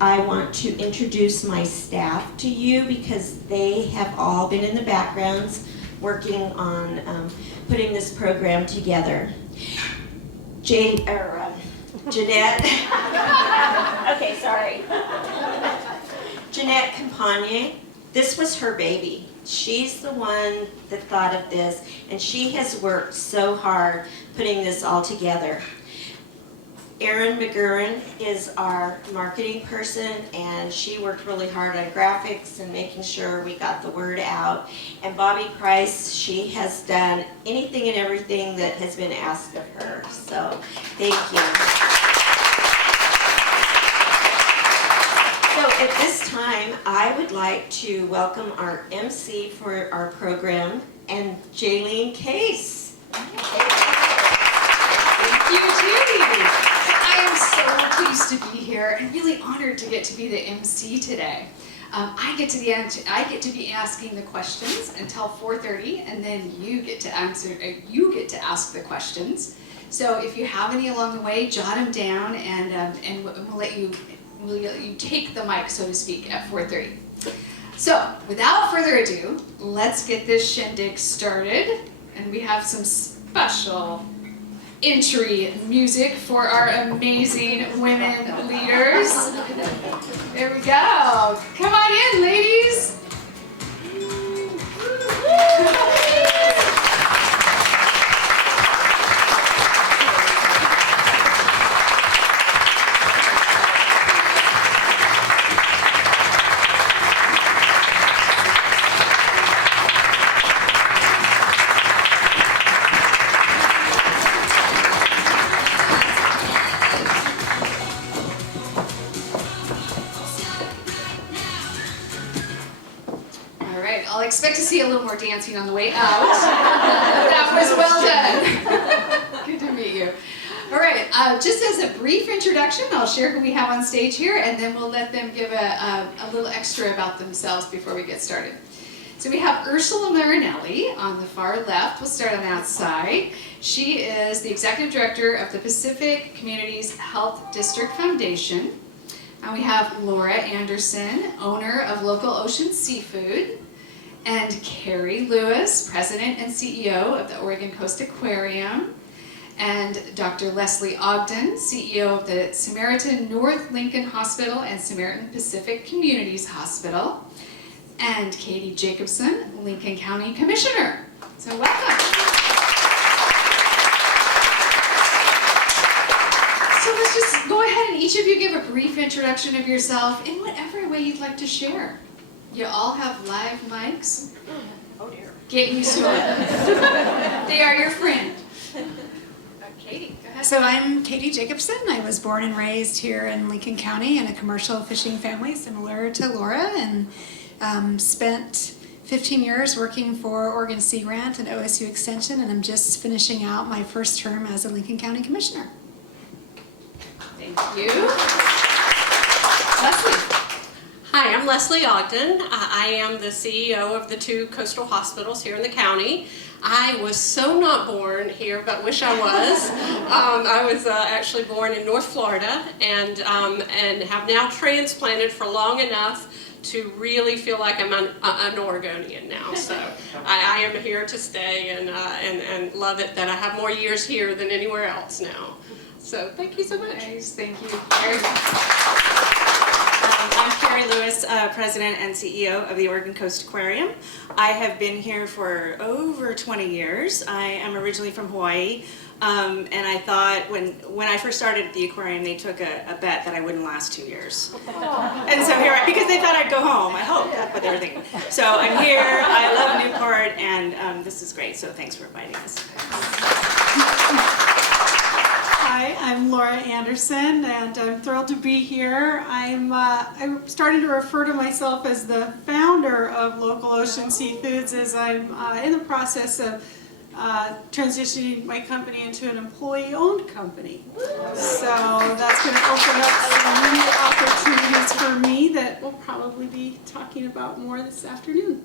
I want to introduce my staff to you because they have all been in the backgrounds working on putting this program together. Jeanette. Okay, sorry. Jeanette Campagna. This was her baby. She's the one that thought of this, and she has worked so hard putting this all together. Erin McGurran is our marketing person, and she worked really hard on graphics and making sure we got the word out. And Bobby Price, she has done anything and everything that has been asked of her. So thank you. So at this time, I would like to welcome our MC for our program, and Jalene Case. Thank you, Judy. I am so pleased to be here and really honored to get to be the MC today. I get to be asking the questions until 4:30, and then you get to ask the questions. So if you have any along the way, jot them down, and we'll let you take the mic, so to speak, at 4:30. So without further ado, let's get this shindig started, and we have some special entry music for our amazing women leaders. There we go. Come on in, ladies. Expect to see a little more dancing on the way out. That was well done. Good to meet you. All right, just as a brief introduction, I'll share who we have on stage here, and then we'll let them give a little extra about themselves before we get started. So we have Ursula Marinelli on the far left. We'll start on that side. She is the Executive Director of the Pacific Communities Health District Foundation. And we have Laura Anderson, owner of Local Ocean Seafood. And Carrie Lewis, President and CEO of the Oregon Coast Aquarium, and Dr. Lesley Ogden, CEO of the Samaritan North Lincoln Hospital and Samaritan Pacific Communities Hospital, and Kaety Jacobson, Lincoln County Commissioner. So welcome. So let's just go ahead and each of you give a brief introduction of yourself in whatever way you'd like to share. You all have live mics. Oh dear. Get used to it. They are your friend. Katy, go ahead. So I'm Kaety Jacobson. I was born and raised here in Lincoln County in a commercial fishing family similar to Laura, and spent 15 years working for Oregon Sea Grant and OSU Extension, and I'm just finishing out my first term as a Lincoln County Commissioner. Thank you. Lesley. Hi, I'm Lesley Ogden. I am the CEO of the 2 coastal hospitals here in the county. I was so not born here, but wish I was. I was actually born in North Florida, and have now transplanted for long enough to really feel like I'm an Oregonian now. So I am here to stay, and love it that I have more years here than anywhere else now. So thank you so much. Nice, thank you. I'm Carrie Lewis, President and CEO of the Oregon Coast Aquarium. I have been here for over 20 years. I am originally from Hawaii, and I thought when I first started at the aquarium, they took a bet that I wouldn't last 2 years. And so here, because they thought I'd go home, I hope, that's what they were thinking. So I'm here, I love Newport, and this is great, so thanks for inviting us. Hi, I'm Laura Anderson, and I'm thrilled to be here. I'm starting to refer to myself as the founder of Local Ocean Seafoods, as I'm in the process of transitioning my company into an employee-owned company. So that's going to open up some new opportunities for me that we'll probably be talking about more this afternoon.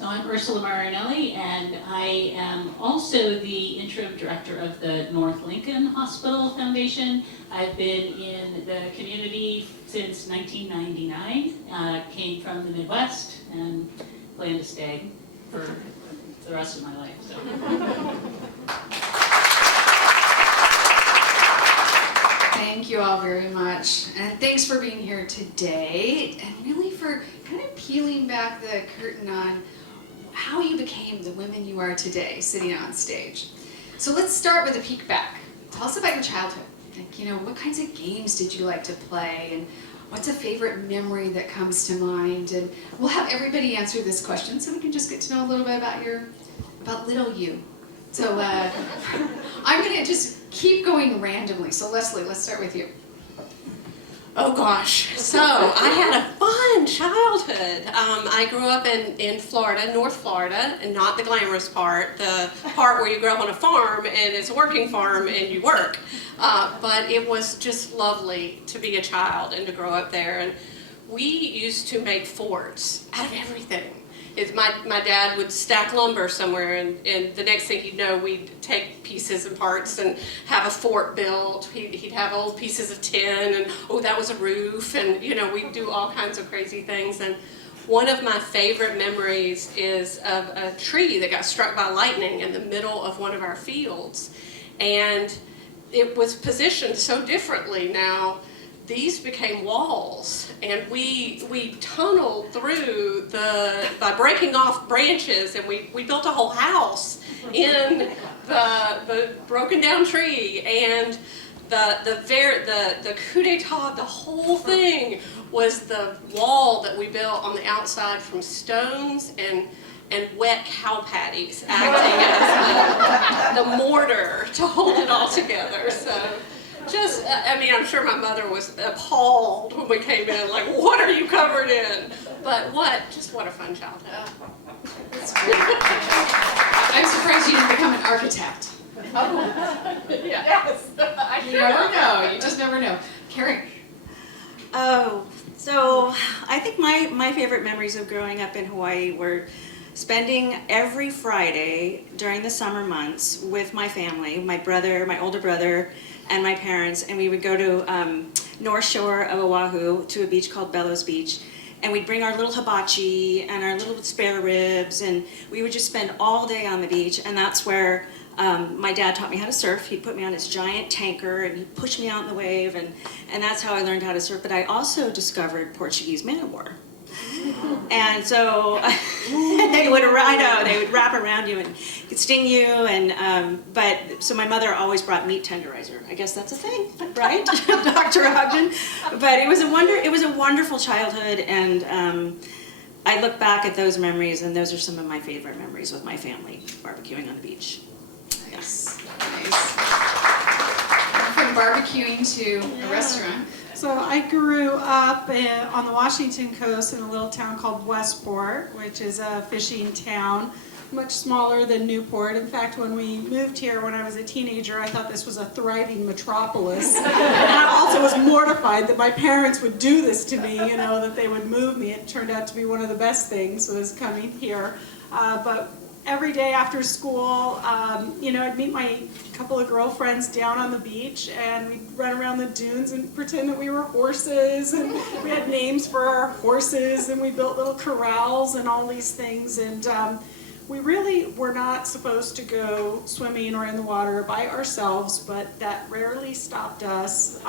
So I'm Ursula Marinelli, and I am also the interim director of the North Lincoln Hospital Foundation. I've been in the community since 1999, came from the Midwest, and plan to stay for the rest of my life. So. Thank you all very much, and thanks for being here today, and really for kind of peeling back the curtain on how you became the women you are today, sitting on stage. So let's start with a peek back. Tell us about your childhood. Like, you know, what kinds of games did you like to play, and what's a favorite memory that comes to mind? And we'll have everybody answer this question so we can just get to know a little bit about little you. So I'm gonna just keep going randomly. So Lesley, let's start with you. Oh gosh, so I had a fun childhood. I grew up in Florida, North Florida, and not the glamorous part, the part where you grow up on a farm and it's a working farm and you work. But it was just lovely to be a child and to grow up there. And we used to make forts out of everything. My dad would stack lumber somewhere, and the next thing you'd know, we'd take pieces and parts and have a fort built. He'd have old pieces of tin, and oh, that was a roof, and you know, we'd do all kinds of crazy things. And one of my favorite memories is of a tree that got struck by lightning in the middle of one of our fields, and it was positioned so differently. Now, these became walls, and we tunneled through by breaking off branches, and we built a whole house in the broken down tree. And the coup d'etat, the whole thing was the wall that we built on the outside from stones and wet cow patties acting as the mortar to hold it all together. So. Just, I mean, I'm sure my mother was appalled when we came in, like, what are you covered in? But what a fun childhood. That's great. I'm surprised you didn't become an architect. Oh, yes. You never know. You just never know. Carrie. Oh, so I think my favorite memories of growing up in Hawaii were spending every Friday during the summer months with my family, my brother, my older brother, and my parents, and we would go to North Shore of Oahu to a beach called Bellows Beach, and we'd bring our little hibachi and our little spare ribs, and we would just spend all day on the beach. And that's where my dad taught me how to surf. He'd put me on his giant tanker and he'd push me out in the wave, and that's how I learned how to surf. But I also discovered Portuguese man-o-war. And so they would wrap around you and sting you, and so my mother always brought meat tenderizer. I guess that's a thing, right, Dr. Ogden? But it was a wonderful childhood, and I look back at those memories, and those are some of my favorite memories with my family, barbecuing on the beach. Nice. From barbecuing to a restaurant. So I grew up on the Washington coast in a little town called Westport, which is a fishing town, much smaller than Newport. In fact, when we moved here when I was a teenager, I thought this was a thriving metropolis. And I also was mortified that my parents would do this to me, you know, that they would move me. It turned out to be one of the best things was coming here. But every day after school, you know, I'd meet my couple of girlfriends down on the beach, and we'd run around the dunes and pretend that we were horses, and we had names for our horses, and we built little corrals and all these things. And we really were not supposed to go swimming or in the water by ourselves, but that rarely stopped us.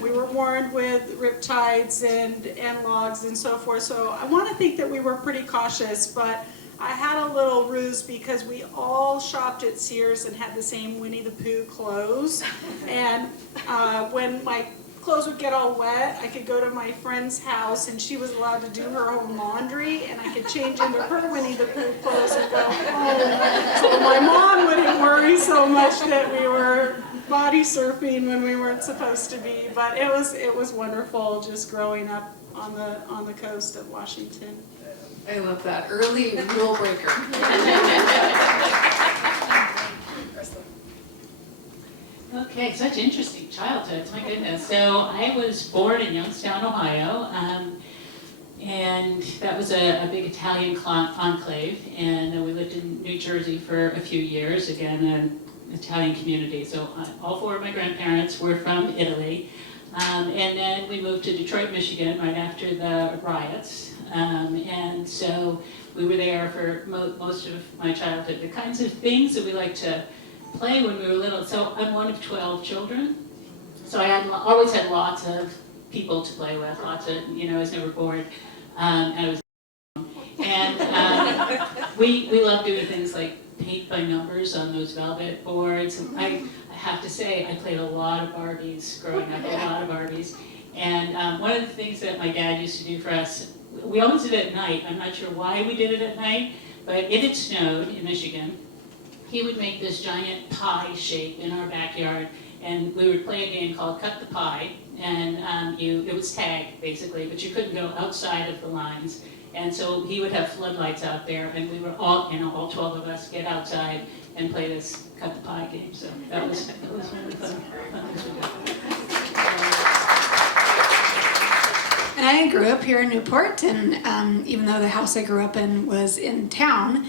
We were warned with riptides and logs and so forth, so I want to think that we were pretty cautious, but I had a little ruse because we all shopped at Sears and had the same Winnie the Pooh clothes. And when my clothes would get all wet, I could go to my friend's house and she was allowed to do her own laundry, and I could change into her Winnie the Pooh clothes and go home. So my mom wouldn't worry so much that we were body surfing when we weren't supposed to be. But it was wonderful just growing up on the coast of Washington. I love that. Early rule breaker. Okay, such interesting childhoods, my goodness. So I was born in Youngstown, Ohio, and and that was a big Italian enclave, and then we lived in New Jersey for a few years, again, an Italian community. So all four of my grandparents were from Italy. And then we moved to Detroit, Michigan right after the riots. And so we were there for most of my childhood. The kinds of things that we liked to play when we were little. So I'm one of 12 children. So I always had lots of people to play with, lots of, I was never bored. And we loved doing things like paint by numbers on those velvet boards. And I have to say, I played a lot of Barbies growing up, a lot of Barbies. And one of the things that my dad used to do for us, we always did it at night. I'm not sure why we did it at night, but it had snowed in Michigan. He would make this giant pie shape in our backyard, and we would play a game called Cut the Pie. And it was tag, basically, but you couldn't go outside of the lines. And so he would have floodlights out there, and we were all 12 of us get outside and play this Cut the Pie game. So that was really fun things we did. And I grew up here in Newport, and even though the house I grew up in was in town,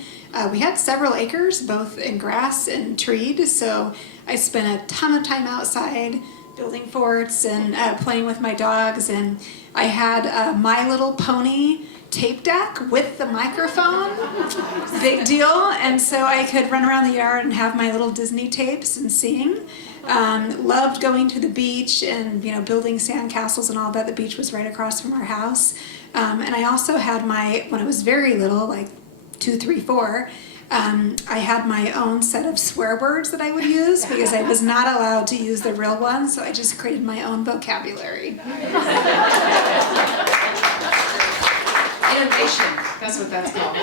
we had several acres, both in grass and treed, so I spent a ton of time outside building forts and playing with my dogs, and I had a My Little Pony tape deck with the microphone, big deal, and so I could run around the yard and have my little Disney tapes and sing. Loved going to the beach and building sandcastles and all that. The beach was right across from our house, and I also had when I was very little, like 2, 3, 4. I had my own set of swear words that I would use because I was not allowed to use the real ones, so I just created my own vocabulary. Innovation, that's what that's called.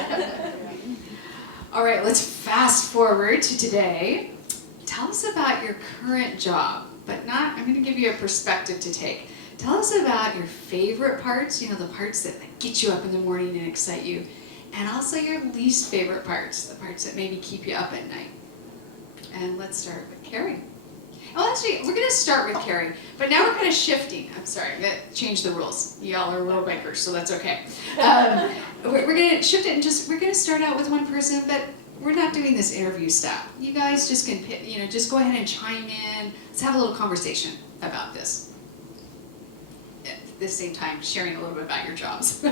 All right, let's fast forward to today. Tell us about your current job, but I'm going to give you a perspective to take. Tell us about your favorite parts, the parts that get you up in the morning and excite you, and also your least favorite parts, the parts that maybe keep you up at night. And let's start with Carrie. Oh, actually, we're going to start with Carrie, but now we're kind of shifting. I'm sorry, I'm going to change the rules. Y'all are rule breakers, so that's okay. We're going to shift it and we're going to start out with one person, but we're not doing this interview style. You guys just can, just go ahead and chime in. Let's have a little conversation about this. At the same time, sharing a little bit about your jobs. Do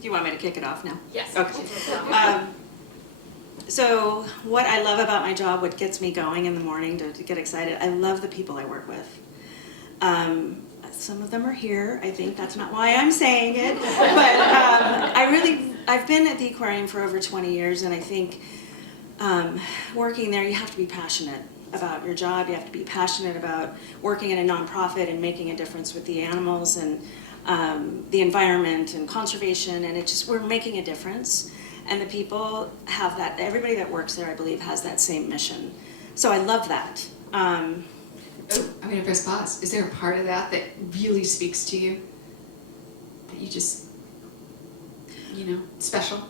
you want me to kick it off now? Yes. Okay. So what I love about my job, what gets me going in the morning to get excited, I love the people I work with. Some of them are here. I think that's not why I'm saying it, but I've been at the aquarium for over 20 years, and I think working there, you have to be passionate about your job. You have to be passionate about working in a nonprofit and making a difference with the animals and the environment and conservation, and we're making a difference. And the people have that. Everybody that works there, I believe, has that same mission. So I love that. I'm going to press pause. Is there a part of that really speaks to you? That you just, special?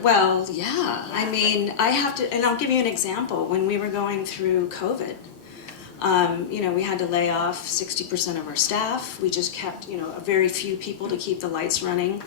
Well, yeah. I mean, I have to, and I'll give you an example. When we were going through COVID, we had to lay off 60% of our staff. We just kept, a very few people to keep the lights running.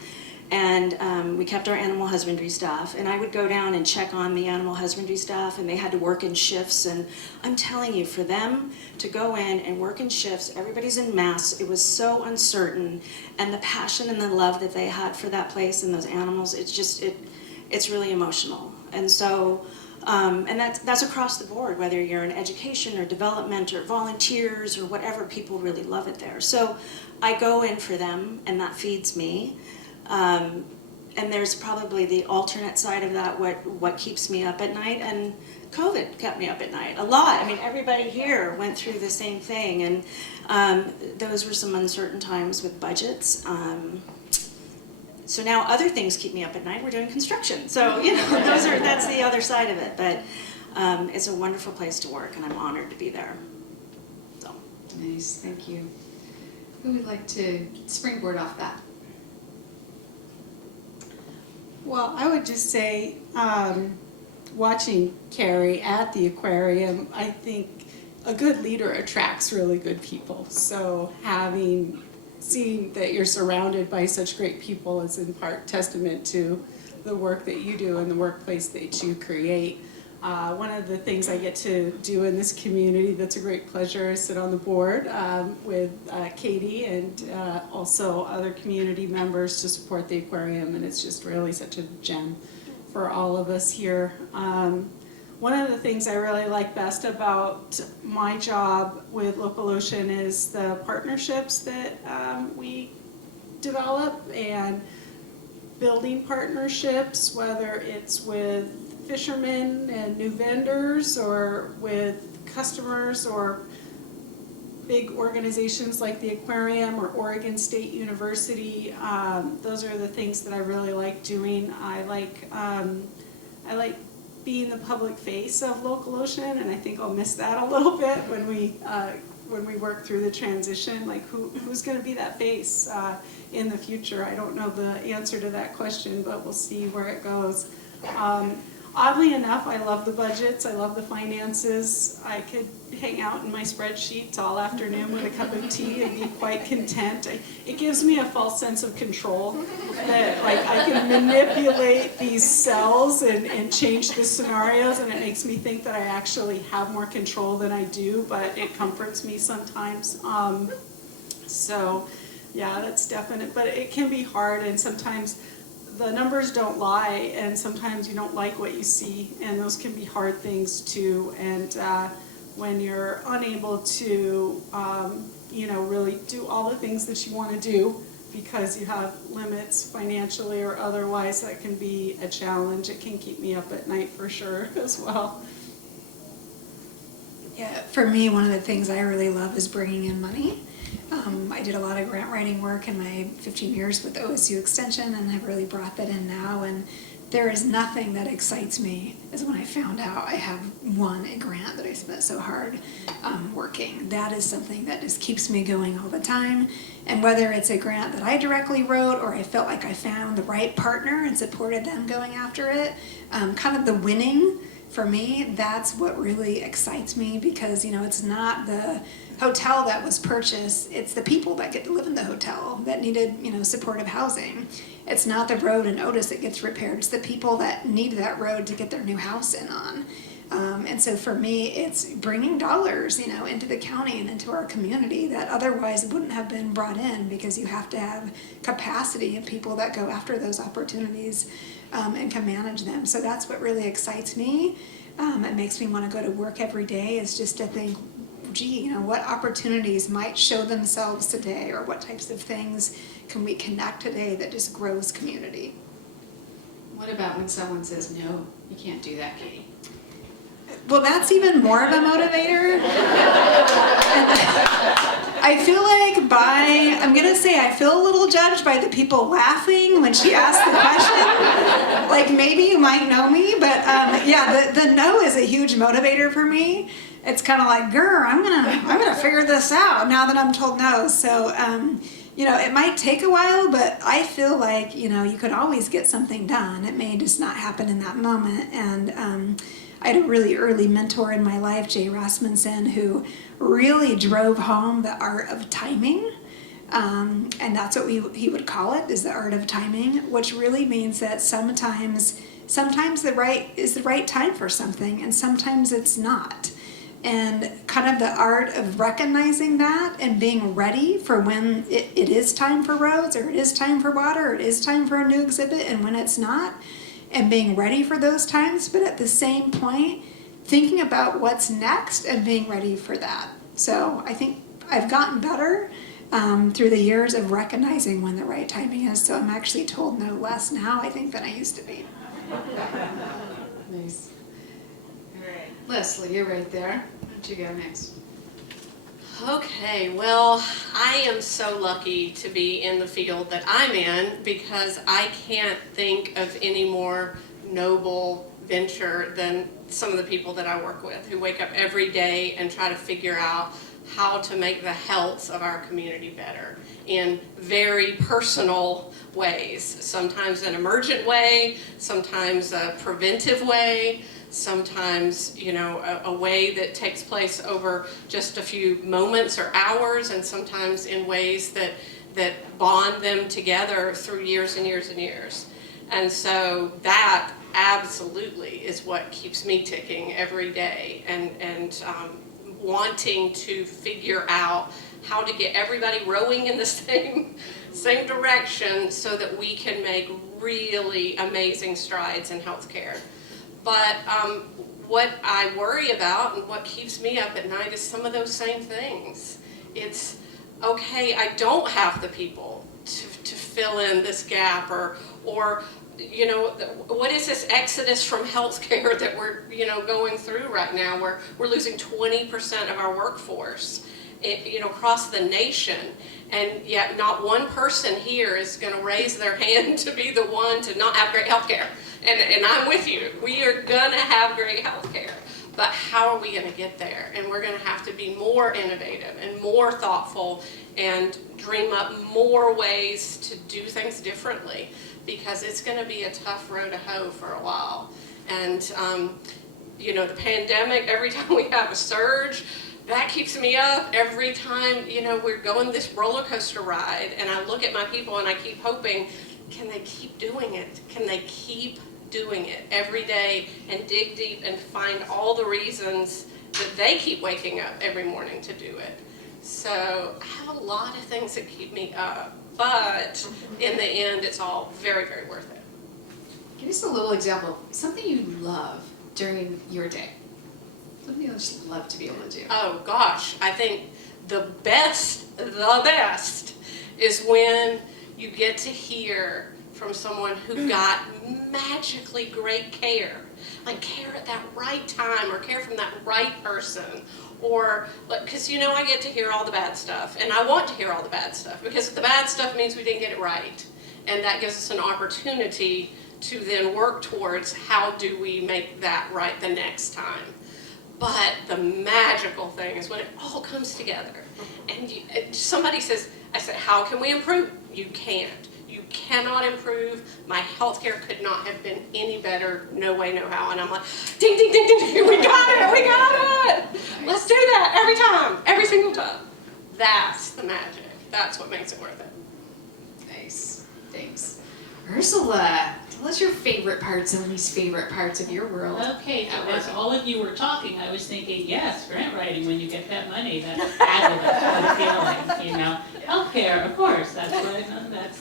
And we kept our animal husbandry staff, and I would go down and check on the animal husbandry staff, and they had to work in shifts. And I'm telling you, for them to go in and work in shifts, everybody's in masks, it was so uncertain, and the passion and the love that they had for that place and those animals, it's really emotional. And so, and that's across the board, whether you're in education or development or volunteers or whatever, people really love it there. So I go in for them, and that feeds me. And there's probably the alternate side of that, what keeps me up at night, and COVID kept me up at night a lot. I mean, everybody here went through the same thing, and those were some uncertain times with budgets. So now other things keep me up at night. We're doing construction, so that's the other side of it. But it's a wonderful place to work, and I'm honored to be there. So nice, thank you. Who would like to springboard off that? Well, I would just say, watching Carrie at the aquarium, I think a good leader attracts really good people. So having seeing that you're surrounded by such great people is in part testament to the work that you do and the workplace that you create. One of the things I get to do in this community that's a great pleasure is sit on the board with Katy and also other community members to support the aquarium, and it's just really such a gem for all of us here. One of the things I really like best about my job with Local Ocean is the partnerships that we develop and building partnerships, whether it's with fishermen and new vendors or with customers or big organizations like the Aquarium or Oregon State University. Those are the things that I really like doing. I like being the public face of Local Ocean, and I think I'll miss that a little bit when we work through the transition. Like who's going to be that face in the future? I don't know the answer to that question, but we'll see where it goes. Oddly enough, I love the budgets, I love the finances. I could hang out in my spreadsheets all afternoon with a cup of tea and be quite content. It gives me a false sense of control that like I can manipulate these cells and change the scenarios, and it makes me think that I actually have more control than I do, but it comforts me sometimes. So yeah, that's definite, but it can be hard, and sometimes the numbers don't lie, and sometimes you don't like what you see, and those can be hard things too. And when you're unable to, really do all the things that you want to do because you have limits financially or otherwise, that can be a challenge. It can keep me up at night for sure as well. Yeah, for me, one of the things I really love is bringing in money. I did a lot of grant writing work in my 15 years with OSU Extension, and I've really brought that in now. And there is nothing that excites me as when I found out I have won a grant that I spent so hard working. That is something that just keeps me going all the time. And whether it's a grant that I directly wrote or I felt like I found the right partner and supported them going after it, kind of the winning for me, that's what really excites me, because it's not the hotel that was purchased, it's the people that get to live in the hotel that needed supportive housing. It's not the road in Otis that gets repaired, it's the people that need that road to get their new house in on. And so for me, it's bringing dollars into the county and into our community that otherwise wouldn't have been brought in, because you have to have capacity of people that go after those opportunities and can manage them. So that's what really excites me. It makes me want to go to work every day, is just to think, gee, what opportunities might show themselves today, or what types of things can we connect today that just grows community. What about when someone says, no, you can't do that, Katy? Well, that's even more of a motivator. I feel like I feel a little judged by the people laughing when she asked the question. Like, maybe you might know me, but the no is a huge motivator for me. It's kind of like, girl, I'm gonna figure this out now that I'm told no. So, it might take a while, but I feel like, you could always get something done. It may just not happen in that moment. And I had a really early mentor in my life, Jay Rasmussen, who really drove home the art of timing. And that's what he would call it, is the art of timing, which really means that sometimes the right time for something, and sometimes it's not. And kind of the art of recognizing that and being ready for when it is time for roads, or it is time for water, or it is time for a new exhibit, and when it's not, and being ready for those times, but at the same point, thinking about what's next and being ready for that. So I think I've gotten better through the years of recognizing when the right timing is. So I'm actually told no less now, I think, than I used to be. Nice. All right, Lesley, you're right there. Why don't you go next? Okay, well, I am so lucky to be in the field that I'm in, because I can't think of any more noble venture than some of the people that I work with, who wake up every day and try to figure out how to make the health of our community better in very personal ways. Sometimes an emergent way, sometimes a preventive way, sometimes a way that takes place over just a few moments or hours, and sometimes in ways that that bond them together through years and years and years. And so that absolutely is what keeps me ticking every day, and wanting to figure out how to get everybody rowing in the same direction so that we can make really amazing strides in healthcare. But what I worry about and what keeps me up at night is some of those same things. It's, okay, I don't have the people to fill in this gap, or you know, what is this exodus from healthcare that we're, you know, going through right now, where we're losing 20% of our workforce, you know, across the nation, and yet not one person here is going to raise their hand to be the one to not have great healthcare. And I'm with you. We are going to have great healthcare. But how are we going to get there? And we're going to have to be more innovative and more thoughtful and dream up more ways to do things differently, because it's going to be a tough road to hoe for a while. And, you know, the pandemic, every time we have a surge, that keeps me up. Every time, you know, we're going this roller coaster ride, and I look at my people and I keep hoping, can they keep doing it? Can they keep doing it every day and dig deep and find all the reasons that they keep waking up every morning to do it? So I have a lot of things that keep me up, but in the end, it's all very, very worth it. Give us a little example, something you love during your day. Something you just love to be able to do. Oh gosh, I think the best is when you get to hear from someone who got magically great care, like care at that right time, or care from that right person, or, because, you know, I get to hear all the bad stuff, and I want to hear all the bad stuff, because the bad stuff means we didn't get it right, and that gives us an opportunity to then work towards how do we make that right the next time. But the magical thing is when it all comes together, and somebody says, I said, how can we improve? You can't. You cannot improve. My healthcare could not have been any better. No way, no how. And I'm like, ding, ding, ding, ding, ding. We got it. We got it. Let's do that every time, every single time. That's the magic. That's what makes it worth it. Nice. Thanks. Ursula, tell us your favorite parts and least favorite parts of your world. Okay, so as all of you were talking, I was thinking, yes, grant writing, when you get that money, that's fabulous, good feeling, you know. Healthcare, of course, that's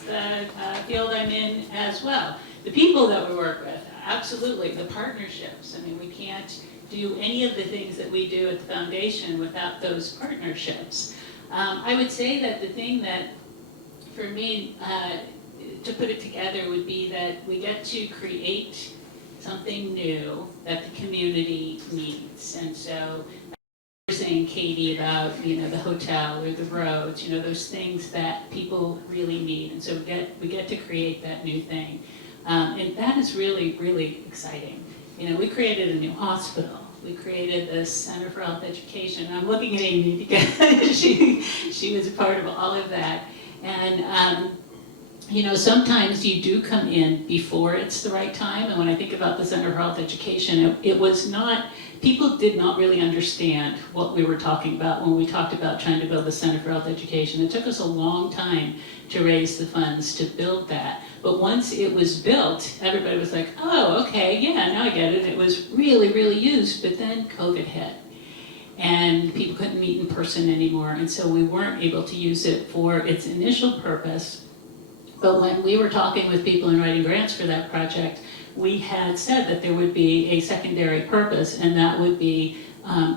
the field I'm in as well. The people that we work with, absolutely, the partnerships. I mean, we can't do any of the things that we do at the foundation without those partnerships. I would say that the thing that, for me, to put it together would be that we get to create something new that the community needs. And so you're saying, Katy, about, you know, the hotel or the roads, you know, those things that people really need. And so we get to create that new thing. And that is really, really exciting. You know, we created a new hospital. We created the Center for Health Education. I'm looking at Amy because she was a part of all of that. And you know, sometimes you do come in before it's the right time, and when I think about the Center for Health Education, it was not, people did not really understand what we were talking about when we talked about trying to build the Center for Health Education. It took us a long time to raise the funds to build that, but once it was built, everybody was like, oh, okay, yeah, now I get it. It was really, really used, but then COVID hit. And people couldn't meet in person anymore, and so we weren't able to use it for its initial purpose. But when we were talking with people and writing grants for that project, we had said that there would be a secondary purpose, and that would be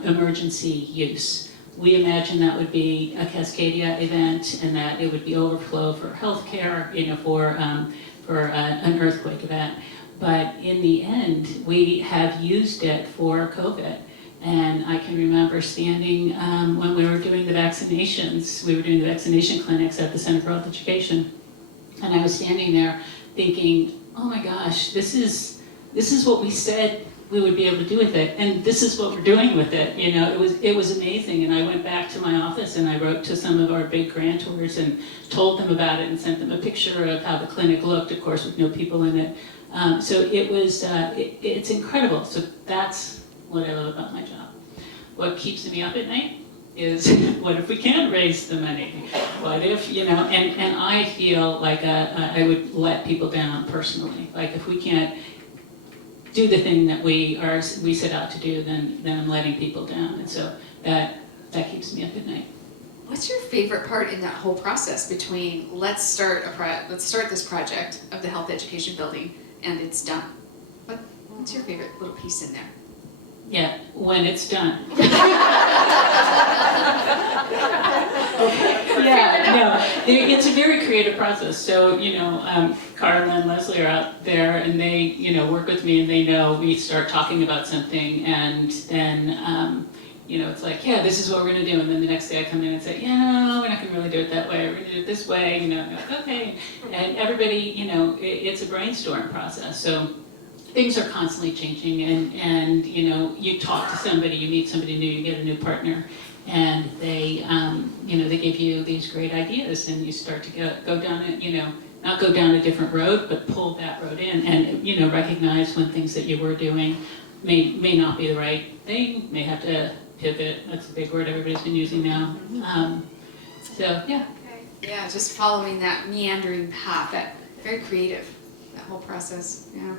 emergency use. We imagined that would be a Cascadia event, and that it would be overflow for healthcare, you know, for an earthquake event. But in the end, we have used it for COVID. And I can remember standing when we were doing the vaccinations, we were doing the vaccination clinics at the Center for Health Education. And I was standing there thinking, oh my gosh, this is what we said we would be able to do with it, and this is what we're doing with it. You know, it was amazing. And I went back to my office and I wrote to some of our big grantors and told them about it and sent them a picture of how the clinic looked, of course, with no people in it. So it was, it's incredible. So that's what I love about my job. What keeps me up at night is what if we can't raise the money? What if, and I feel like I would let people down personally. Like if we can't do the thing that we set out to do, then I'm letting people down. And so that keeps me up at night. What's your favorite part in that whole process between let's start this project of the health education building and it's done? What's your favorite little piece in there? Yeah, when it's done. It's a very creative process. So, Carla and Lesley are out there and they, work with me and they know we start talking about something and then, it's like, yeah, this is what we're going to do. And then the next day I come in and say, we're not going to really do it that way. We're going to do it this way. I'm like, okay. And everybody, it's a brainstorm process. So things are constantly changing and you talk to somebody, you meet somebody new, you get a new partner. And they, they give you these great ideas and you start to go down it, not go down a different road, but pull that road in and, recognize when things that you were doing may not be the right thing, may have to pivot. That's a big word everybody's been using now. Yeah. Yeah, just following that meandering path, that very creative, that whole process, yeah.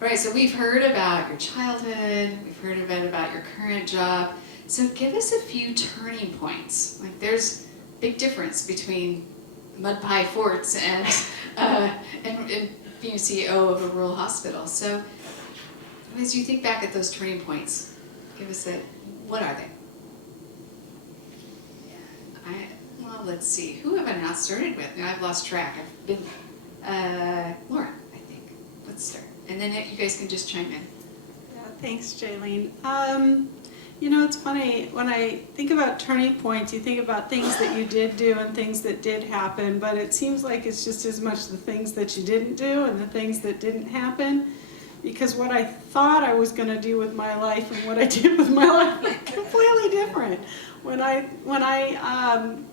All right, so we've heard about your childhood, we've heard a bit about your current job. So give us a few turning points. Like there's a big difference between mud pie forts and being a CEO of a rural hospital. So as you think back at those turning points, give us what are they? Well, let's see. Who have I not started with? Now I've lost track. I've been Laura, I think. Let's start. And then you guys can just chime in. Yeah, thanks, Jalene. It's funny, when I think about turning points, you think about things that you did do and things that did happen, but it seems like it's just as much the things that you didn't do and the things that didn't happen, because what I thought I was going to do with my life and what I did with my life are completely different. When I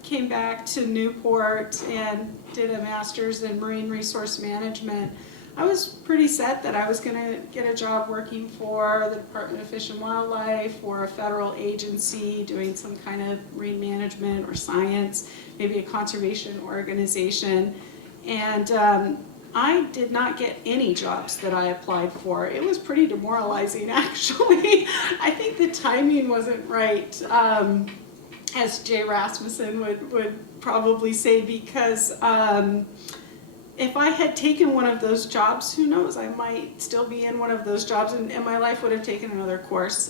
came back to Newport and did a master's in marine resource management, I was pretty set that I was going to get a job working for the Department of Fish and Wildlife or a federal agency doing some kind of marine management or science, maybe a conservation organization. And I did not get any jobs that I applied for. It was pretty demoralizing, actually. I think the timing wasn't right, as Jay Rasmussen would probably say, because if I had taken one of those jobs, who knows, I might still be in one of those jobs and my life would have taken another course.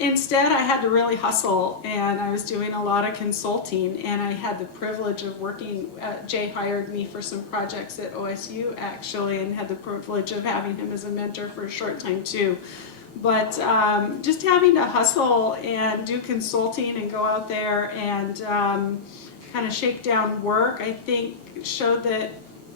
Instead, I had to really hustle, and I was doing a lot of consulting, and I had the privilege of working. Jay hired me for some projects at OSU, actually, and had the privilege of having him as a mentor for a short time, too. But just having to hustle and do consulting and go out there and kind of shake down work, I think showed that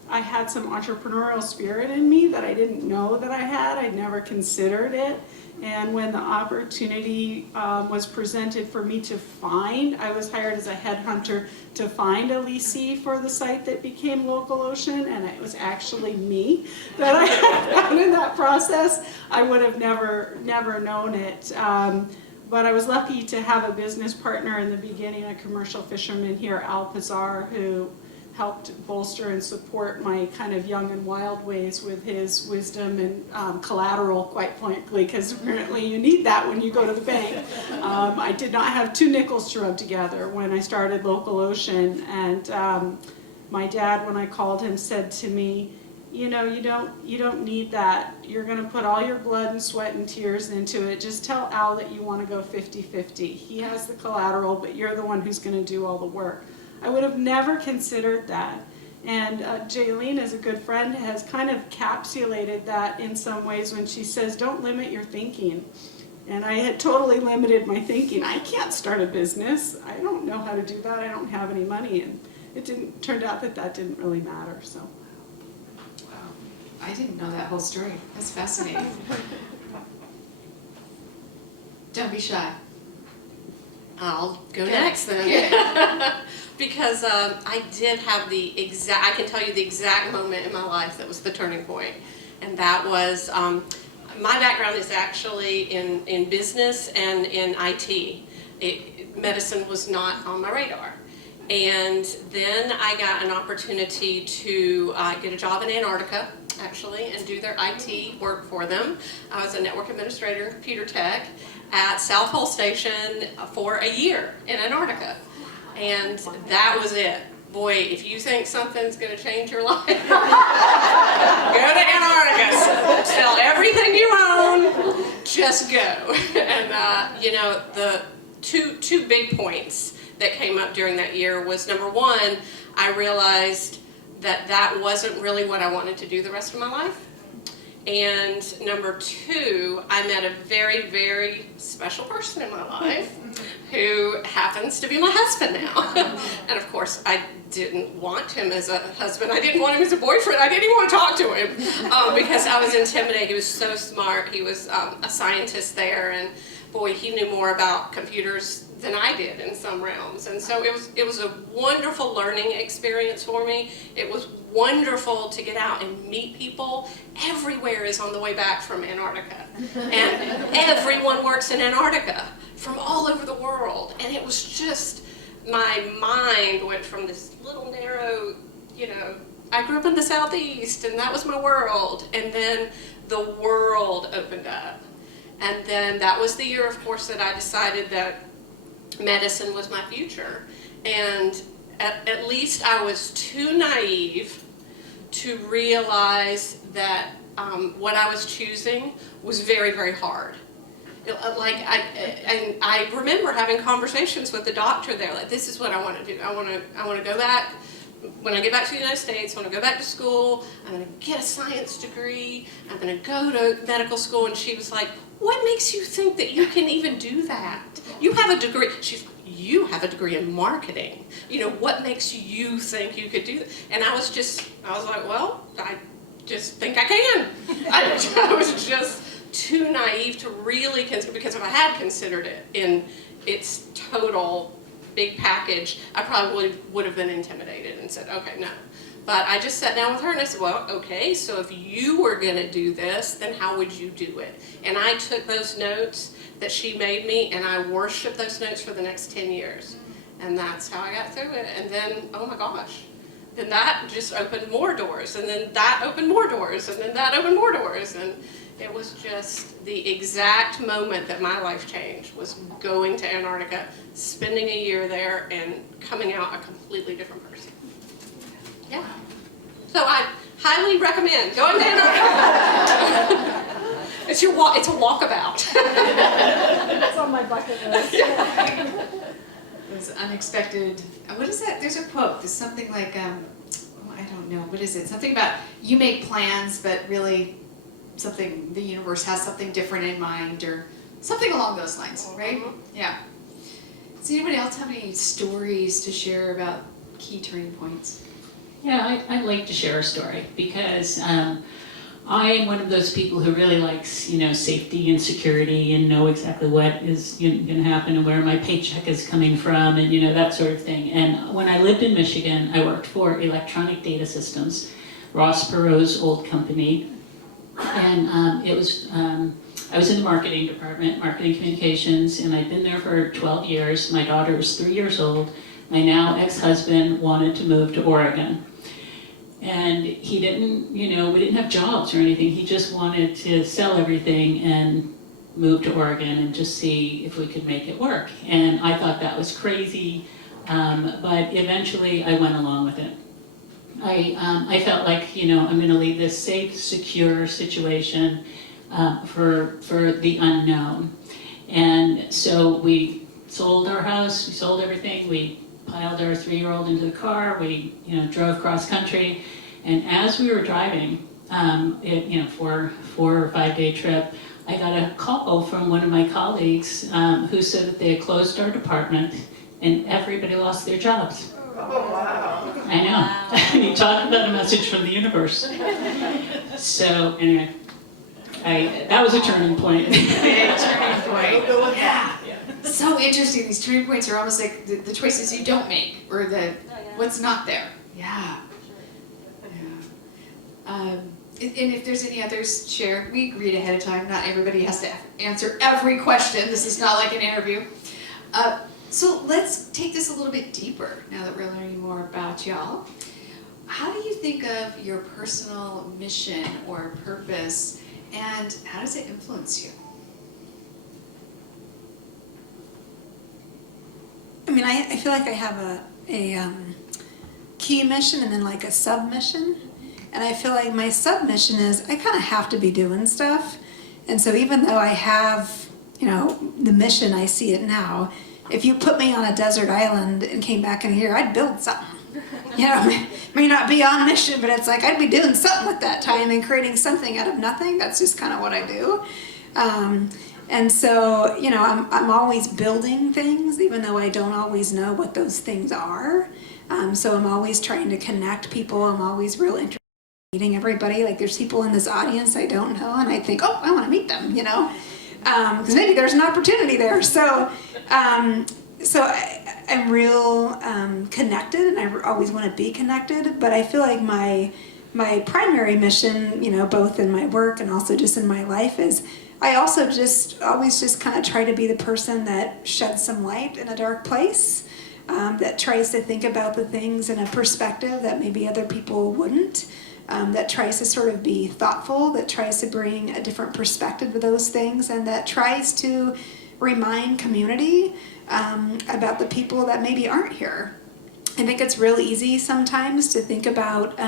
I had some entrepreneurial spirit in me that I didn't know that I had. I'd never considered it. And when the opportunity was presented for me to find, I was hired as a headhunter to find a leasee for the site that became Local Ocean, and it was actually me that I had found in that process. I would have never known it. But I was lucky to have a business partner in the beginning, a commercial fisherman here, Al Pizar, who helped bolster and support my kind of young and wild ways with his wisdom and collateral, quite frankly, because apparently you need that when you go to the bank. I did not have two nickels to rub together when I started Local Ocean, and my dad, when I called him, said to me, you don't need that. You're going to put all your blood and sweat and tears into it. Just tell Al that you want to go 50-50. He has the collateral, but you're the one who's going to do all the work. I would have never considered that. And Jalene, as a good friend, has kind of encapsulated that in some ways when she says, don't limit your thinking. And I had totally limited my thinking. I can't start a business. I don't know how to do that. I don't have any money. And it turned out that didn't really matter. So. Wow. I didn't know that whole story. That's fascinating. Don't be shy. I'll go next then. Because I did have I can tell you the exact moment in my life that was the turning point. And that was, my background is actually in business and in IT. medicine was not on my radar. And then I got an opportunity to get a job in Antarctica, actually, and do their IT work for them. I was a network administrator, computer tech, at South Pole Station for a year in Antarctica. And that was it. Boy, if you think something's going to change your life, go to Antarctica, sell everything you own, just go. And, you know, the two big points that came up during that year was, number one, I realized that wasn't really what I wanted to do the rest of my life. And number two, I met a very, very special person in my life who happens to be my husband now. And of course, I didn't want him as a husband. I didn't want him as a boyfriend. I didn't even want to talk to him because I was intimidated. He was so smart. He was a scientist there, and boy, he knew more about computers than I did in some realms. And so it was a wonderful learning experience for me. It was wonderful to get out and meet people. Everywhere is on the way back from Antarctica. And everyone works in Antarctica from all over the world. And it was just, my mind went from this little narrow, you know, I grew up in the Southeast and that was my world. And then the world opened up. And then that was the year, of course, that I decided that medicine was my future. And at least I was too naive to realize that what I was choosing was very, very hard. I remember having conversations with the doctor there, like, this is what I want to do. I want to go back. When I get back to the United States, I want to go back to school. I'm going to get a science degree. I'm going to go to medical school. And she was like, what makes you think that you can even do that? You have a degree. You have a degree in marketing. You know, what makes you think you could do that? And I was like, well, I just think I can. I was just too naive to really consider, because if I had considered it in its total big package, I probably would have been intimidated and said, okay, no. But I just sat down with her and I said, well, okay, so if you were going to do this, then how would you do it? And I took those notes that she made me and I worshiped those notes for the next 10 years. And that's how I got through it. And then, oh my gosh, then that just opened more doors. And then that opened more doors. And then that opened more doors. And it was just the exact moment that my life changed, was going to Antarctica, spending a year there, and coming out a completely different person. Yeah. So I highly recommend going to Antarctica. It's a walkabout. It's on my bucket list. It was unexpected. What is that? There's a quote. There's something like, I don't know, what is it? Something about you make plans, but really something, the universe has something different in mind, or something along those lines, right? Yeah. Does anybody else have any stories to share about key turning points? Yeah, I'd like to share a story because I am one of those people who really likes, you know, safety and security and know exactly what is going to happen and where my paycheck is coming from and, you know, that sort of thing. And when I lived in Michigan, I worked for Electronic Data Systems, Ross Perot's old company. And I was in the marketing department, marketing communications, and I'd been there for 12 years. My daughter was 3 years old. My now ex-husband wanted to move to Oregon. And he didn't, you know, we didn't have jobs or anything. He just wanted to sell everything and move to Oregon and just see if we could make it work. And I thought that was crazy, but eventually I went along with it. I felt like, you know, I'm going to leave this safe, secure situation for the unknown. And so we sold our house, we sold everything, we piled our 3-year-old into the car, we, you know, drove cross country, and as we were driving, you know, for a 4 or 5 day trip, I got a call from one of my colleagues who said that they had closed our department and everybody lost their jobs. Oh, wow. I know. Wow. You talk about a message from the universe. So anyway, that was a turning point. Big turning point. Yeah. So interesting. These turning points are almost like the choices you don't make, or what's not there. Yeah. And if there's any others, share. We agreed ahead of time. Not everybody has to answer every question. This is not like an interview. So let's take this a little bit deeper now that we're learning more about y'all. How do you think of your personal mission or purpose, and how does it influence you? I mean, I feel like I have a key mission and then like a sub-mission. And I feel like my sub-mission is I kind of have to be doing stuff. And so even though I have, you know, the mission, I see it now, if you put me on a desert island and came back in here, I'd build something. You know, may not be on mission, but it's like I'd be doing something with that time and creating something out of nothing. That's just kind of what I do. And so, you know, I'm always building things, even though I don't always know what those things are. So I'm always trying to connect people. I'm always real interested in meeting everybody. Like there's people in this audience I don't know, and I think, oh, I want to meet them, you know, because maybe there's an opportunity there. So, I'm real connected, and I always want to be connected. But I feel like my primary mission, you know, both in my work and also just in my life, is I also always just kind of try to be the person that sheds some light in a dark place, that tries to think about the things in a perspective that maybe other people wouldn't, that tries to sort of be thoughtful, that tries to bring a different perspective to those things, and that tries to remind community about the people that maybe aren't here. I think it's real easy sometimes to think about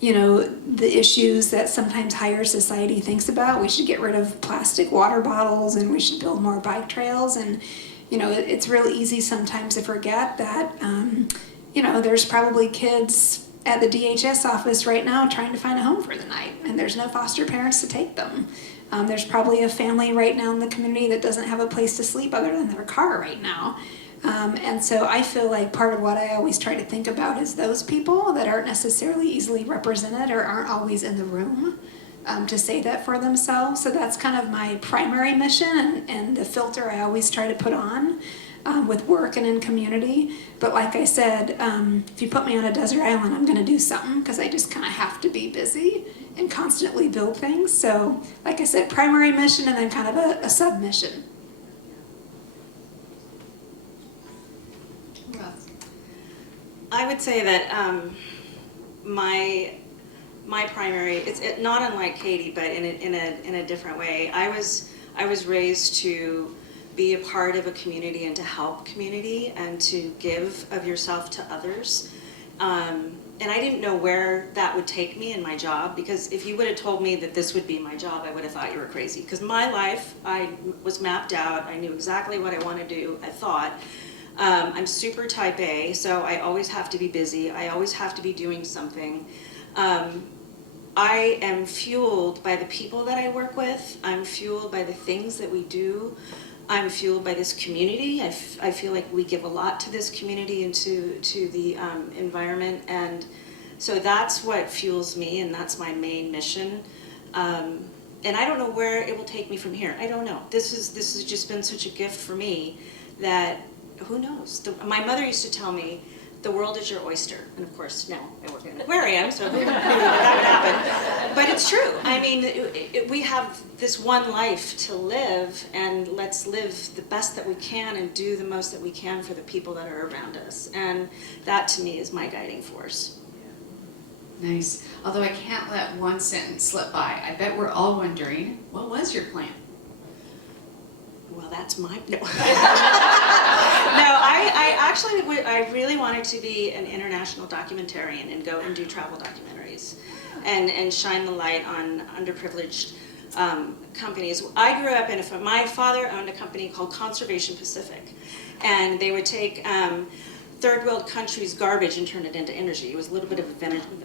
you know, the issues that sometimes higher society thinks about. We should get rid of plastic water bottles, and we should build more bike trails. And, you know, it's real easy sometimes to forget that, you know, there's probably kids at the DHS office right now trying to find a home for the night, and there's no foster parents to take them. There's probably a family right now in the community that doesn't have a place to sleep other than their car right now. And so I feel like part of what I always try to think about is those people that aren't necessarily easily represented or aren't always in the room to say that for themselves. So that's kind of my primary mission and the filter I always try to put on with work and in community. But like I said, if you put me on a desert island, I'm going to do something because I just kind of have to be busy and constantly build things. So like I said, primary mission and then kind of a sub-mission. I would say that my primary, it's not unlike Katy, but in a different way. I was raised to be a part of a community and to help community and to give of yourself to others. And I didn't know where that would take me in my job, because if you would have told me that this would be my job, I would have thought you were crazy. Because my life, I was mapped out. I knew exactly what I want to do, I thought. I'm super type A, so I always have to be busy. I always have to be doing something. I am fueled by the people that I work with. I'm fueled by the things that we do. I'm fueled by this community. I feel like we give a lot to this community and to the environment, and so that's what fuels me, and that's my main mission. And I don't know where it will take me from here. I don't know. This has just been such a gift for me that who knows? My mother used to tell me, the world is your oyster. And of course, now I work in an aquarium, so who knew that would happen? But it's true. I mean, we have this one life to live, and let's live the best that we can and do the most that we can for the people that are around us. And that, to me, is my guiding force. Nice. Although I can't let one sentence slip by. I bet we're all wondering, what was your plan? Well, that's my, no. I really wanted to be an international documentarian and go and do travel documentaries and shine the light on underprivileged companies. I grew up my father owned a company called Conservation Pacific, and they would take third world countries' garbage and turn it into energy. It was a little bit of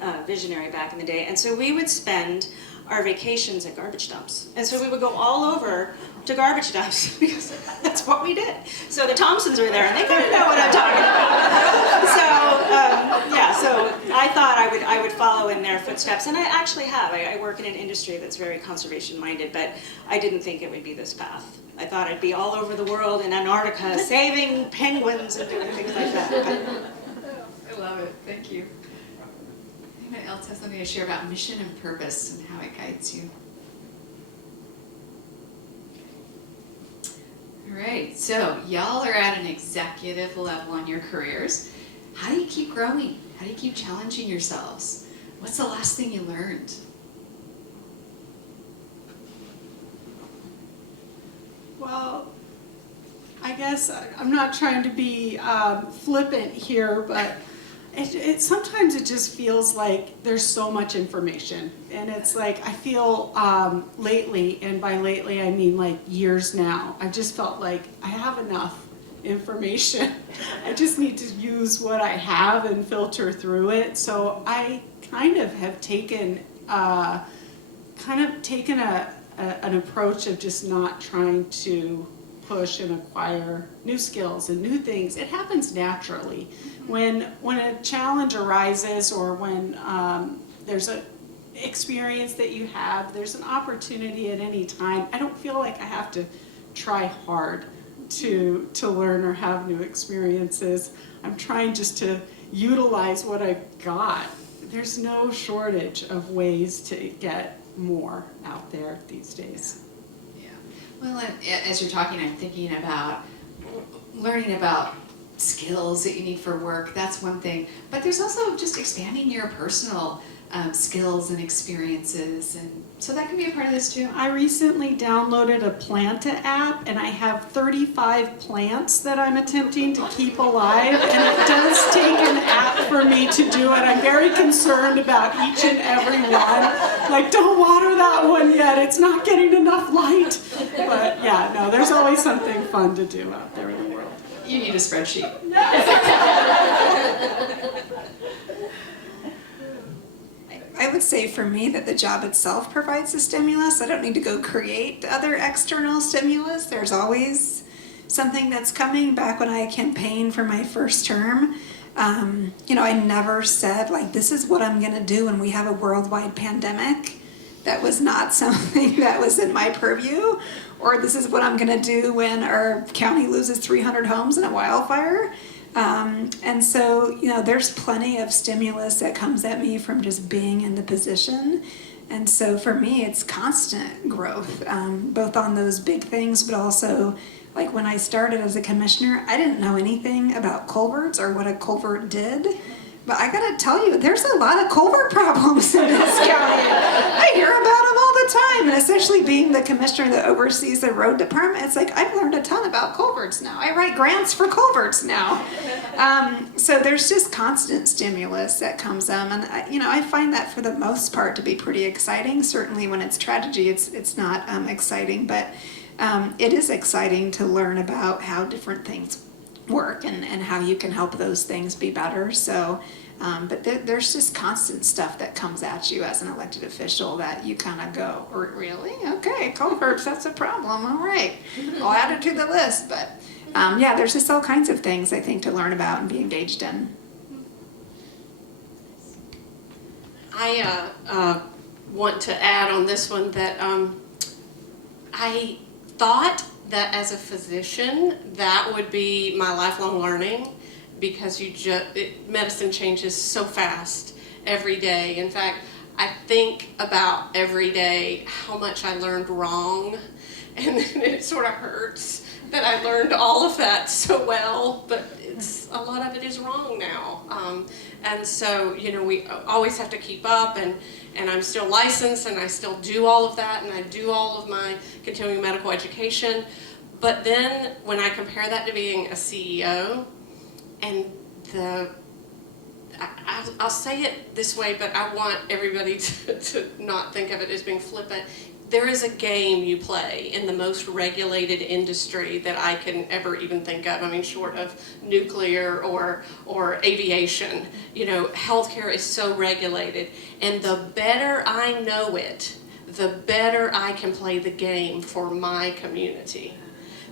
a visionary back in the day, and so we would spend our vacations at garbage dumps. And so we would go all over to garbage dumps because that's what we did. So the Thompsons are there, and they kind of know what I'm talking about. So I thought I would follow in their footsteps, and I actually have. I work in an industry that's very conservation-minded, but I didn't think it would be this path. I thought I'd be all over the world in Antarctica saving penguins and doing things like that. I love it. Thank you. Anyone else has something to share about mission and purpose and how it guides you? All right, so y'all are at an executive level in your careers. How do you keep growing? How do you keep challenging yourselves? What's the last thing you learned? Well, I guess I'm not trying to be flippant here, but sometimes it just feels like there's so much information. And it's like, I feel lately, and by lately I mean like years now, I just felt like I have enough information. I just need to use what I have and filter through it. So I kind of have taken an approach of just not trying to push and acquire new skills and new things. It happens naturally. When a challenge arises, or when there's an experience that you have, there's an opportunity at any time. I don't feel like I have to try hard to learn or have new experiences. I'm trying just to utilize what I've got. There's no shortage of ways to get more out there these days. Yeah. Well, as you're talking, I'm thinking about learning about skills that you need for work. That's one thing. But there's also just expanding your personal skills and experiences, and so that can be a part of this too. I recently downloaded a Planta app, and I have 35 plants that I'm attempting to keep alive, and it does take an app for me to do it. I'm very concerned about each and every one. Like, don't water that one yet, it's not getting enough light. But yeah, no, there's always something fun to do out there in the world. You need a spreadsheet. I would say for me that the job itself provides a stimulus. I don't need to go create other external stimulus. There's always something that's coming. Back when I campaigned for my first term, I never said, like, this is what I'm going to do when we have a worldwide pandemic. That was not something that was in my purview. Or this is what I'm going to do when our county loses 300 homes in a wildfire. And so, there's plenty of stimulus that comes at me from just being in the position. And so for me, it's constant growth, both on those big things, but also, like when I started as a commissioner, I didn't know anything about culverts or what a culvert did. But I gotta tell you, there's a lot of culvert problems in this county. I hear about them all the time, and especially being the commissioner that oversees the road department, it's like I've learned a ton about culverts now. I write grants for culverts now. So there's just constant stimulus that comes and I find that for the most part to be pretty exciting. Certainly when it's tragedy, it's not exciting, but it is exciting to learn about how different things work and how you can help those things be better. So, but there's just constant stuff that comes at you as an elected official that you kind of go, really? Okay, culverts, that's a problem. All right, I'll add it to the list. But there's just all kinds of things I think to learn about and be engaged in. I want to add on this one that I thought that as a physician, that would be my lifelong learning, because medicine changes so fast every day. In fact, I think about every day how much I learned wrong, and then it sort of hurts that I learned all of that so well, but a lot of it is wrong now. And so, we always have to keep up, and I'm still licensed, and I still do all of that, and I do all of my continuing medical education. But then when I compare that to being a CEO, and I'll say it this way, but I want everybody to not think of it as being flippant. There is a game you play in the most regulated industry that I can ever even think of. I mean, short of nuclear or aviation. Healthcare is so regulated. And the better I know it, the better I can play the game for my community.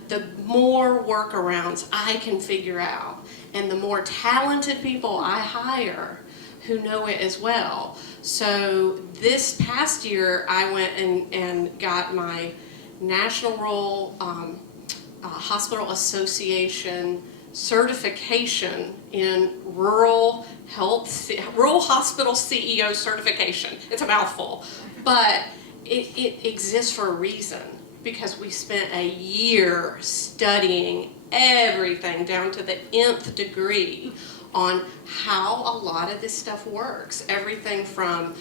The more workarounds I can figure out, and the more talented people I hire who know it as well. So this past year, I went and got my National Rural Hospital Association certification in rural hospital CEO certification. It's a mouthful, but it exists for a reason. because we spent a year studying everything down to the nth degree on how a lot of this stuff works. Everything from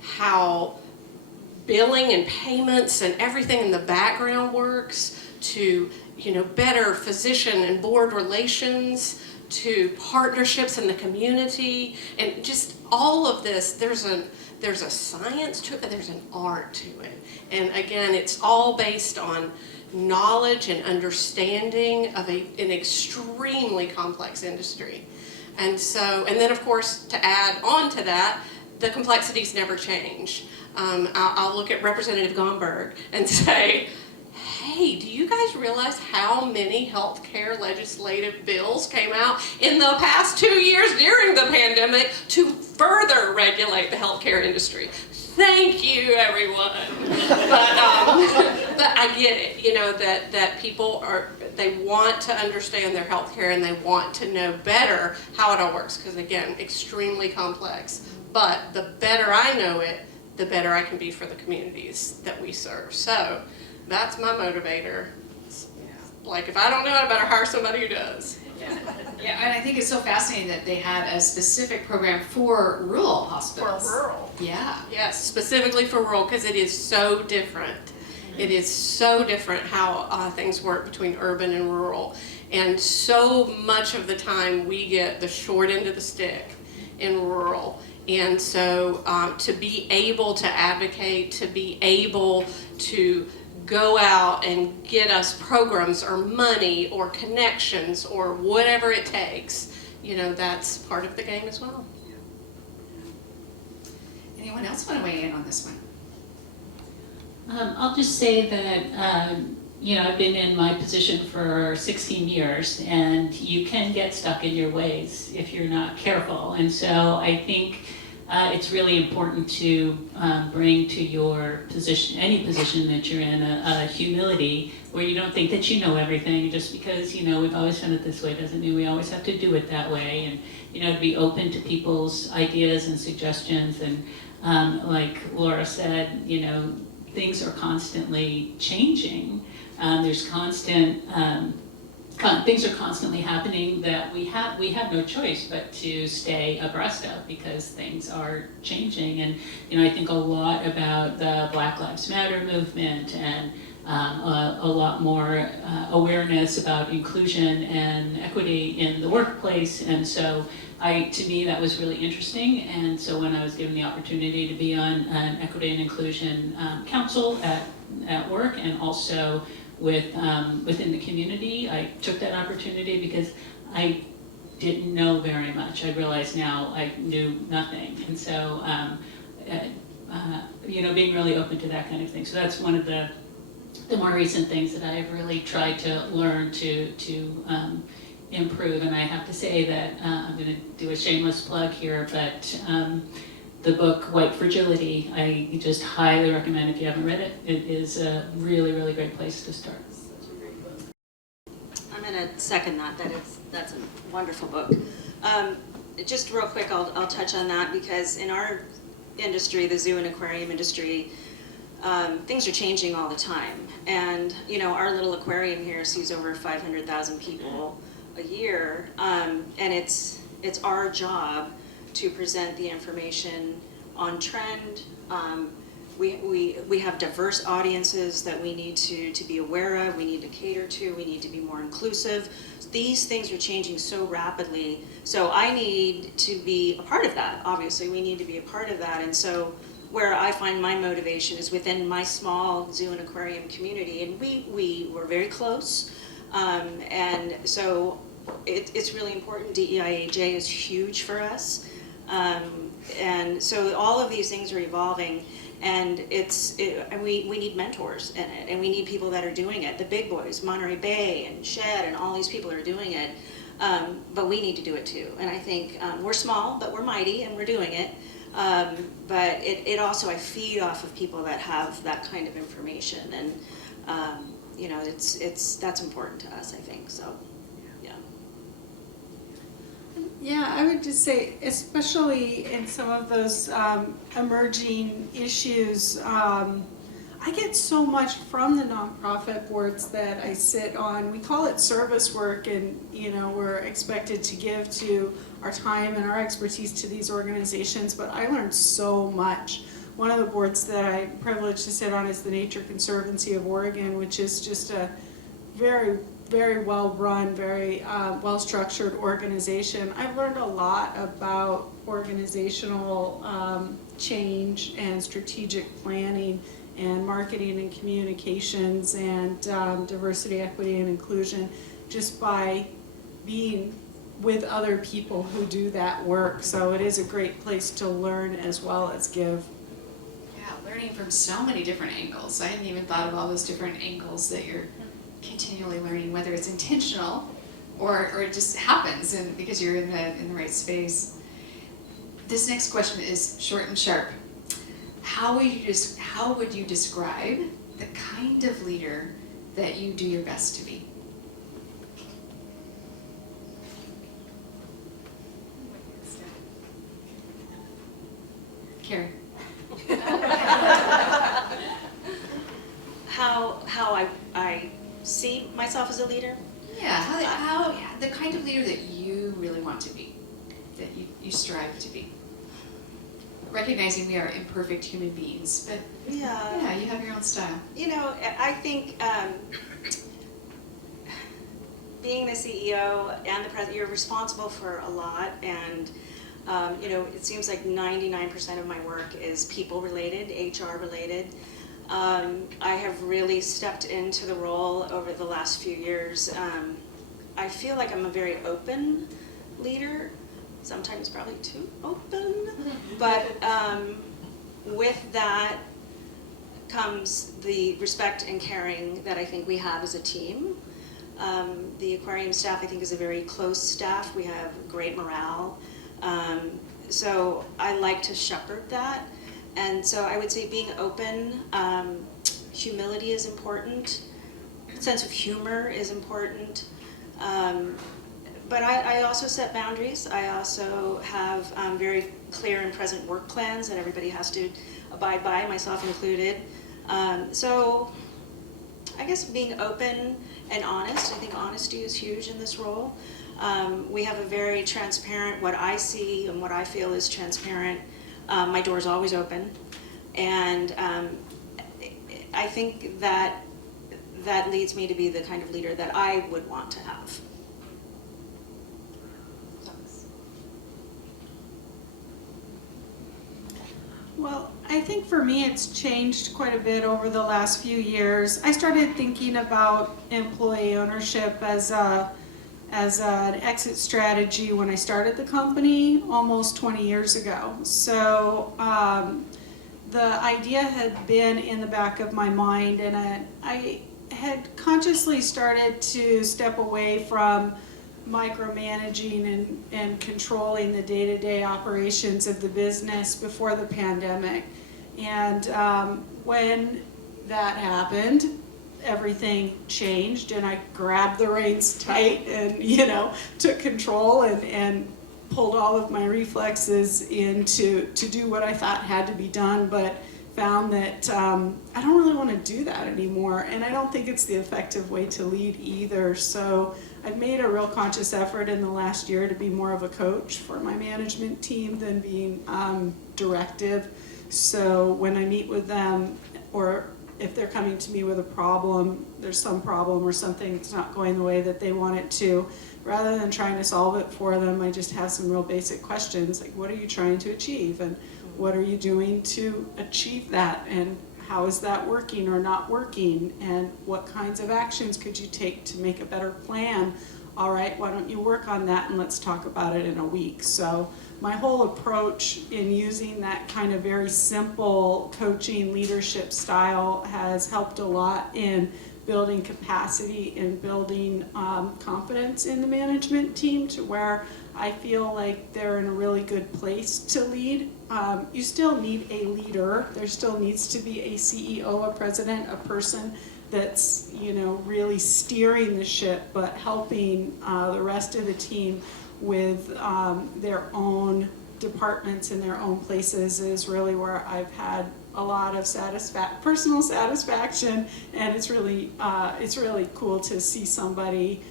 how billing and payments and everything in the background works to, better physician and board relations, to partnerships in the community, and just all of this. There's a science to it, but there's an art to it. And again, it's all based on knowledge and understanding of an extremely complex industry. And then of course, to add on to that, the complexities never change. I'll look at Representative Gomberg and say, hey, do you guys realize how many healthcare legislative bills came out in the past 2 years during the pandemic to further regulate the healthcare industry? Thank you, everyone. But I get it, that people they want to understand their healthcare and they want to know better how it all works, because again, extremely complex. But the better I know it, the better I can be for the communities that we serve. So that's my motivator. Like, if I don't know it, I better hire somebody who does. Yeah, and I think it's so fascinating that they had a specific program for rural hospitals. For rural. Yeah. Yes, specifically for rural, because it is so different. It is so different how things work between urban and rural. And so much of the time we get the short end of the stick in rural. And so to be able to advocate, to be able to go out and get us programs or money or connections or whatever it takes, that's part of the game as well. Anyone else want to weigh in on this one? I'll just say that, I've been in my position for 16 years, and you can get stuck in your ways if you're not careful. And so I think it's really important to bring to your position, any position that you're in, a humility where you don't think that you know everything. Just because, we've always done it this way doesn't mean we always have to do it that way. And, to be open to people's ideas and suggestions. And like Laura said, things are constantly changing. There's constant, things are constantly happening that we have no choice but to stay abreast of, because things are changing. And I think a lot about the Black Lives Matter movement, and a lot more awareness about inclusion and equity in the workplace. And so to me, that was really interesting. And so when I was given the opportunity to be on an Equity and Inclusion Council at work, and also within the community, I took that opportunity because I didn't know very much. I realize now I knew nothing. And so, being really open to that kind of thing. So that's one of the more recent things that I've really tried to learn to improve. And I have to say that I'm going to do a shameless plug here, but the book White Fragility, I just highly recommend if you haven't read it. It is a really, really great place to start. Such a great book. I'm going to second that. That's a wonderful book. Just real quick, I'll touch on that, because in our industry, the zoo and aquarium industry, things are changing all the time. And our little aquarium here sees over 500,000 people a year, and it's our job to present the information on trend. We have diverse audiences that we need to be aware of, we need to cater to, we need to be more inclusive. These things are changing so rapidly, so I need to be a part of that. Obviously, we need to be a part of that. And so where I find my motivation is within my small zoo and aquarium community, and we were very close. And so it's really important. DEIAJ is huge for us. And so all of these things are evolving, and and we need mentors in it, and we need people that are doing it. The big boys, Monterey Bay and Shed, and all these people are doing it. But we need to do it too. And I think we're small, but we're mighty, and we're doing it. But it also, I feed off of people that have that kind of information, and that's important to us, I think. So, yeah. Yeah, I would just say, especially in some of those emerging issues, I I get so much from the nonprofit boards that I sit on. We call it service work, and we're expected to give to our time and our expertise to these organizations, but I learned so much. One of the boards that I'm privileged to sit on is the Nature Conservancy of Oregon, which is just a very, very well-run, very well-structured organization. I've learned a lot about organizational change and strategic planning and marketing and communications and diversity, equity, and inclusion just by being with other people who do that work. So it is a great place to learn as well as give. Yeah, learning from so many different angles. I hadn't even thought of all those different angles that you're continually learning, whether it's intentional or it just happens and because you're in the right space. This next question is short and sharp. How would you describe the kind of leader that you do your best to be? Carrie. How I see myself as a leader? Yeah, how the kind of leader that you really want to be, that you strive to be. Recognizing we are imperfect human beings, but yeah, you have your own style. I think being the CEO and the president, you're responsible for a lot, and it seems like 99% of my work is people related, HR related. I have really stepped into the role over the last few years. I feel like I'm a very open leader, sometimes probably too open, but with that comes the respect and caring that I think we have as a team. The aquarium staff, I think, is a very close staff. We have great morale. So I like to shepherd that. And so I would say being open, humility is important, sense of humor is important. But I also set boundaries. I also have very clear and present work plans that everybody has to abide by, myself included. So I guess being open and honest, I think honesty is huge in this role. We have a very transparent, what I see and what I feel is transparent. My door is always open. And I think that leads me to be the kind of leader that I would want to have. Well, I think for me it's changed quite a bit over the last few years. I started thinking about employee ownership as an exit strategy when I started the company almost 20 years ago. So the idea had been in the back of my mind, and I had consciously started to step away from micromanaging and controlling the day-to-day operations of the business before the pandemic. And when that happened, everything changed, and I grabbed the reins tight and took control and pulled all of my reflexes in to do what I thought had to be done, but found that I don't really want to do that anymore, and I don't think it's the effective way to lead either. So I've made a real conscious effort in the last year to be more of a coach for my management team than being directive. So when I meet with them, or if they're coming to me with a problem, there's some problem or something that's not going the way that they want it to, rather than trying to solve it for them, I just have some real basic questions like, what are you trying to achieve, and what are you doing to achieve that, and how is that working or not working, and what kinds of actions could you take to make a better plan? All right, why don't you work on that and let's talk about it in a week. So my whole approach in using that kind of very simple coaching leadership style has helped a lot in building capacity and building confidence in the management team to where I feel like they're in a really good place to lead. You still need a leader. There still needs to be a CEO, a president, a person that's really steering the ship, but helping the rest of the team with their own departments in their own places is really where I've had a lot of personal satisfaction, and it's really cool to see somebody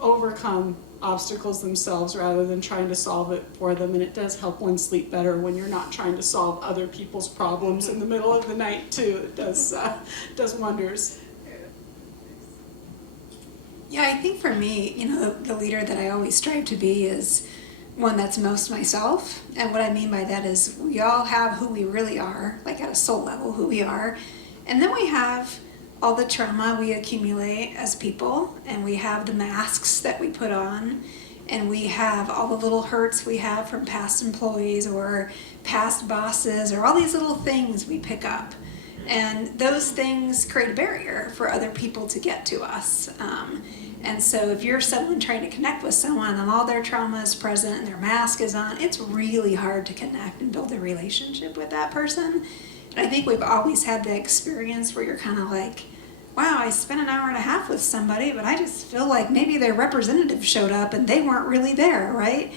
overcome obstacles themselves rather than trying to solve it for them. And it does help one sleep better when you're not trying to solve other people's problems in the middle of the night too. It does wonders. Yeah, I think for me, the leader that I always strive to be is one that's most myself. And what I mean by that is we all have who we really are, like at a soul level, who we are. And then we have all the trauma we accumulate as people, and we have the masks that we put on, and we have all the little hurts we have from past employees or past bosses or all these little things we pick up. And those things create a barrier for other people to get to us. And so if you're someone trying to connect with someone and all their trauma is present and their mask is on, it's really hard to connect and build a relationship with that person. And I think we've always had the experience where you're kind of like, wow, I spent an hour and a half with somebody, but I just feel like maybe their representative showed up and they weren't really there, right?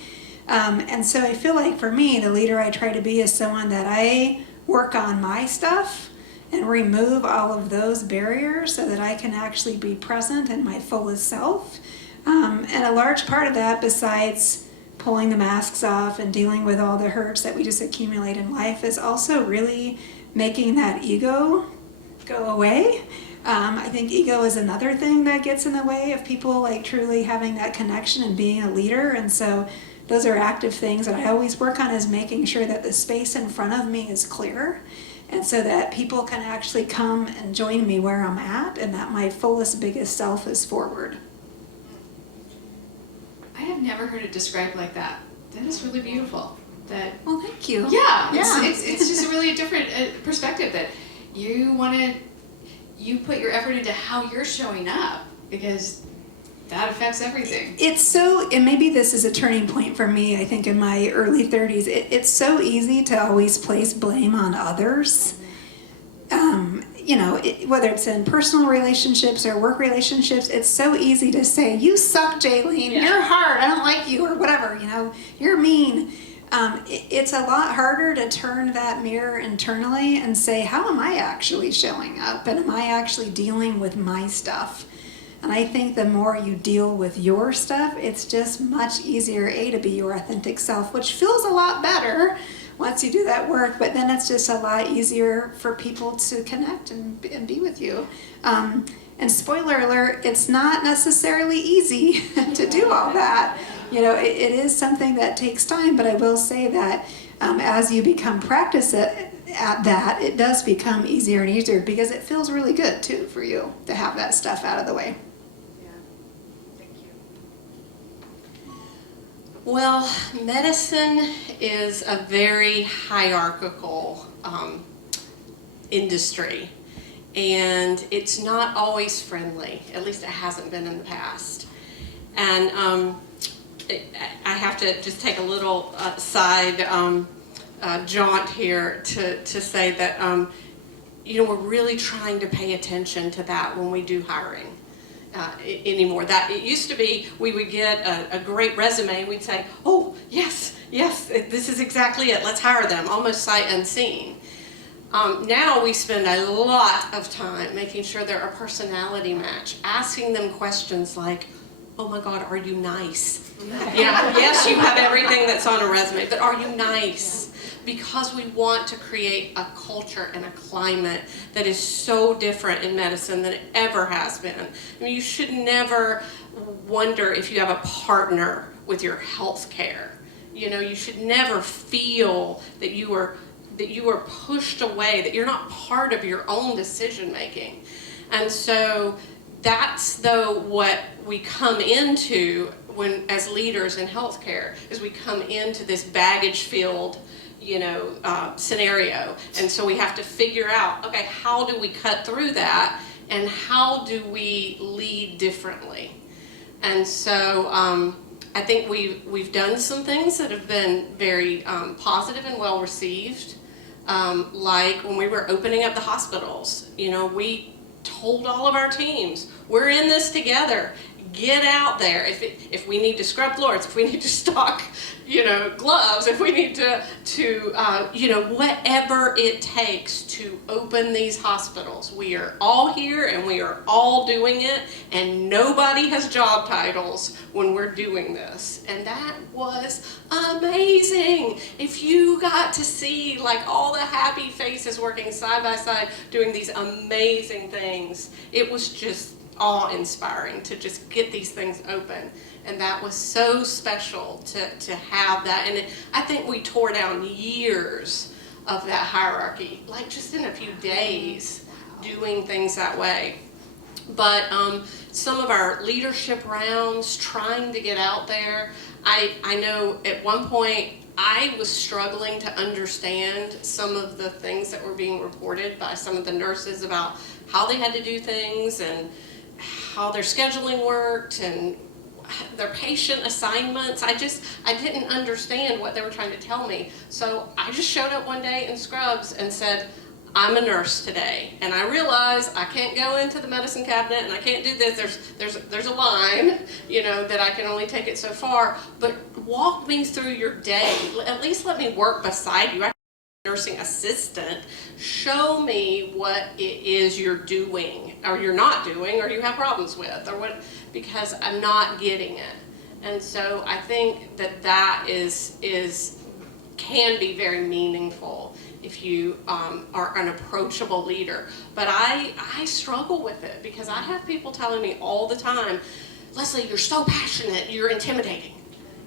And so I feel like for me, the leader I try to be is someone that I work on my stuff and remove all of those barriers so that I can actually be present in my fullest self. And a large part of that, besides pulling the masks off and dealing with all the hurts that we just accumulate in life, is also really making that ego go away. I think ego is another thing that gets in the way of people like truly having that connection and being a leader. And so those are active things that I always work on, is making sure that the space in front of me is clear, and so that people can actually come and join me where I'm at, and that my fullest, biggest self is forward. I have never heard it described like that. That is really beautiful. Well, thank you. Yeah, Yeah. It's just a really different perspective that you put your effort into how you're showing up, because that affects everything. It's so, and maybe this is a turning point for me, I think in my early 30s, it's so easy to always place blame on others. Whether it's in personal relationships or work relationships, it's so easy to say, you suck, Jalene, you're hard, I don't like you, or whatever, you're mean. It's a lot harder to turn that mirror internally and say, how am I actually showing up? And am I actually dealing with my stuff? And I think the more you deal with your stuff, it's just much easier, to be your authentic self, which feels a lot better once you do that work, but then it's just a lot easier for people to connect and be with you. And spoiler alert, it's not necessarily easy to do all that. It is something that takes time, but I will say that as you become practice at that, it does become easier and easier, because it feels really good too for you to have that stuff out of the way. Yeah, thank you. Well, medicine is a very hierarchical industry, and it's not always friendly. At least it hasn't been in the past. And I have to just take a little side jaunt here to say that we're really trying to pay attention to that when we do hiring anymore. That it used to be we would get a great resume and we'd say, oh yes, this is exactly it, let's hire them, almost sight unseen. Now we spend a lot of time making sure they're a personality match, asking them questions like, oh my God, are you nice? Yes, you have everything that's on a resume, but are you nice? Because we want to create a culture and a climate that is so different in medicine than it ever has been. I mean, you should never wonder if you have a partner with your health care. You should never feel that you are pushed away, that you're not part of your own decision making. And so that's what we come into when, as leaders in healthcare, is we come into this baggage-filled, scenario. And so we have to figure out, okay, how do we cut through that, and how do we lead differently? And so I think we've done some things that have been very positive and well received. Like when we were opening up the hospitals, we told all of our teams, we're in this together. get out there. If we need to scrub floors, if we need to stock, gloves, if we need to whatever it takes to open these hospitals. We are all here and we are all doing it, and nobody has job titles when we're doing this. And that was amazing. If you got to see like all the happy faces working side by side doing these amazing things, it was just awe-inspiring to just get these things open. And that was so special to have that. And I think we tore down years of that hierarchy, like just in a few days, doing things that way. But some of our leadership rounds, trying to get out there, I know at one point I was struggling to understand some of the things that were being reported by some of the nurses about how they had to do things and how their scheduling worked and their patient assignments. I didn't understand what they were trying to tell me. So I just showed up one day in scrubs and said, I'm a nurse today, and I realize I can't go into the medicine cabinet and I can't do this. There's a line, that I can only take it so far, but walk me through your day. At least let me work beside you. I'm a nursing assistant. Show me what it is you're doing or you're not doing or you have problems with or what, because I'm not getting it. And so I think that can be very meaningful if you are an approachable leader. But I struggle with it because I have people telling me all the time, Lesley, you're so passionate, you're intimidating.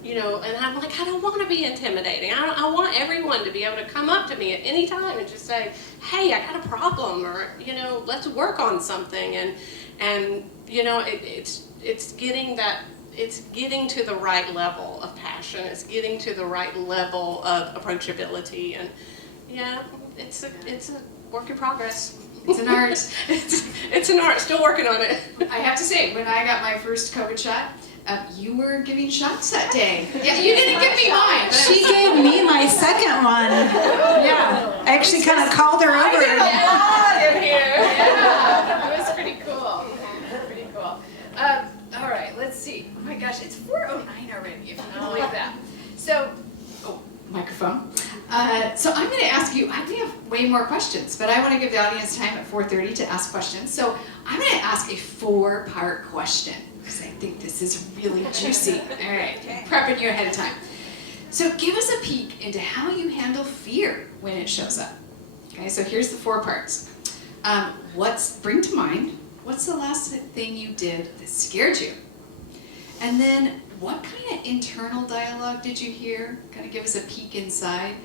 And I'm like, I don't want to be intimidating. I want everyone to be able to come up to me at any time and just say, hey, I got a problem, or, let's work on something. And it's getting to the right level of passion. It's getting to the right level of approachability. And yeah, it's a work in progress. It's an art. It's an art. Still working on it. I have to say, when I got my first COVID shot, you were giving shots that day. Yeah, you didn't give me mine. But She gave me my second one. Yeah, I actually kind of called her over. in here. Yeah, it was pretty cool. Pretty cool. All right, let's see. Oh my gosh, it's 4:09 already. If you don't like that. So, microphone. So I'm going to ask you. We have way more questions, but I want to give the audience time at 4:30 to ask questions. So I'm going to ask a 4-part question, because I think this is really juicy. All right, prepping you ahead of time. So give us a peek into how you handle fear when it shows up. Okay, so here's the 4 parts. Bring to mind, what's the last thing you did that scared you? And then what kind of internal dialogue did you hear? Kind of give us a peek inside.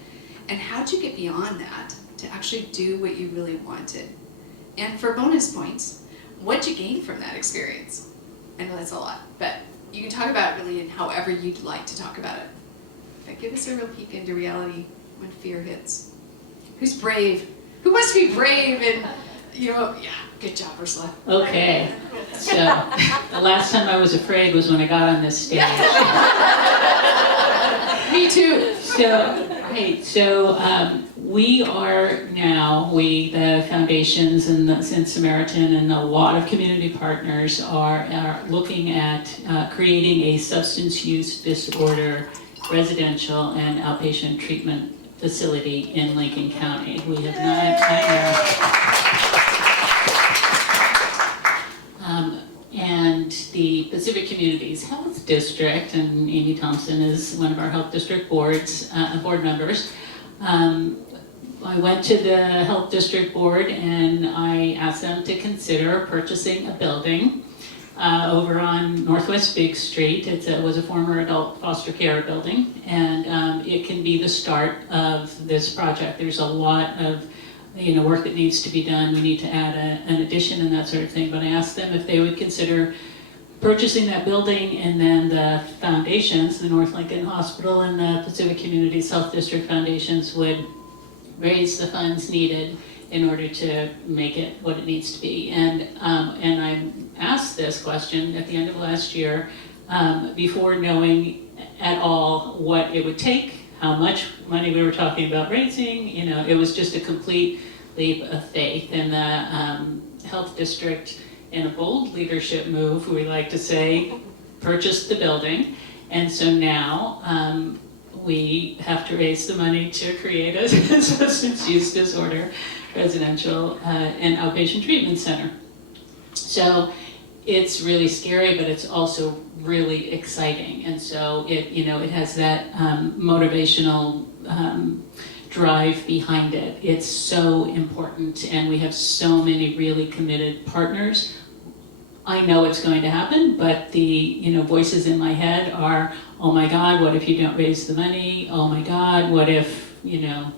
And how'd you get beyond that to actually do what you really wanted? And for bonus points, what'd you gain from that experience? I know that's a lot, but you can talk about it really in however you'd like to talk about it. But give us a real peek into reality when fear hits. Who's brave? Who wants to be brave and, good job, Ursula. Okay, so the last time I was afraid was when I got on this stage. Me too. So we are now, the foundations and Samaritan and a lot of community partners are looking at creating a substance use disorder residential and outpatient treatment facility in Lincoln County. We have not, and the Pacific Communities Health District, and Amy Thompson is one of our Health District board members. I went to the Health District Board and I asked them to consider purchasing a building over on Northwest Big Street. It was a former adult foster care building, and it can be the start of this project. There's a lot of work that needs to be done. We need to add an addition and that sort of thing, but I asked them if they would consider purchasing that building, and then the foundations, the North Lincoln Hospital and the Pacific Communities Health District foundations would raise the funds needed in order to make it what it needs to be. And I asked this question at the end of last year before knowing at all what it would take, how much money we were talking about raising. It was just a complete leap of faith. And the health district in a bold leadership move, we like to say, purchased the building. And so now we have to raise the money to create a substance use disorder residential and outpatient treatment center. So it's really scary, but it's also really exciting. And so it has that motivational drive behind it. It's so important, and we have so many really committed partners. I know it's going to happen, but the voices in my head are, oh my God, what if you don't raise the money? Oh my God, what if the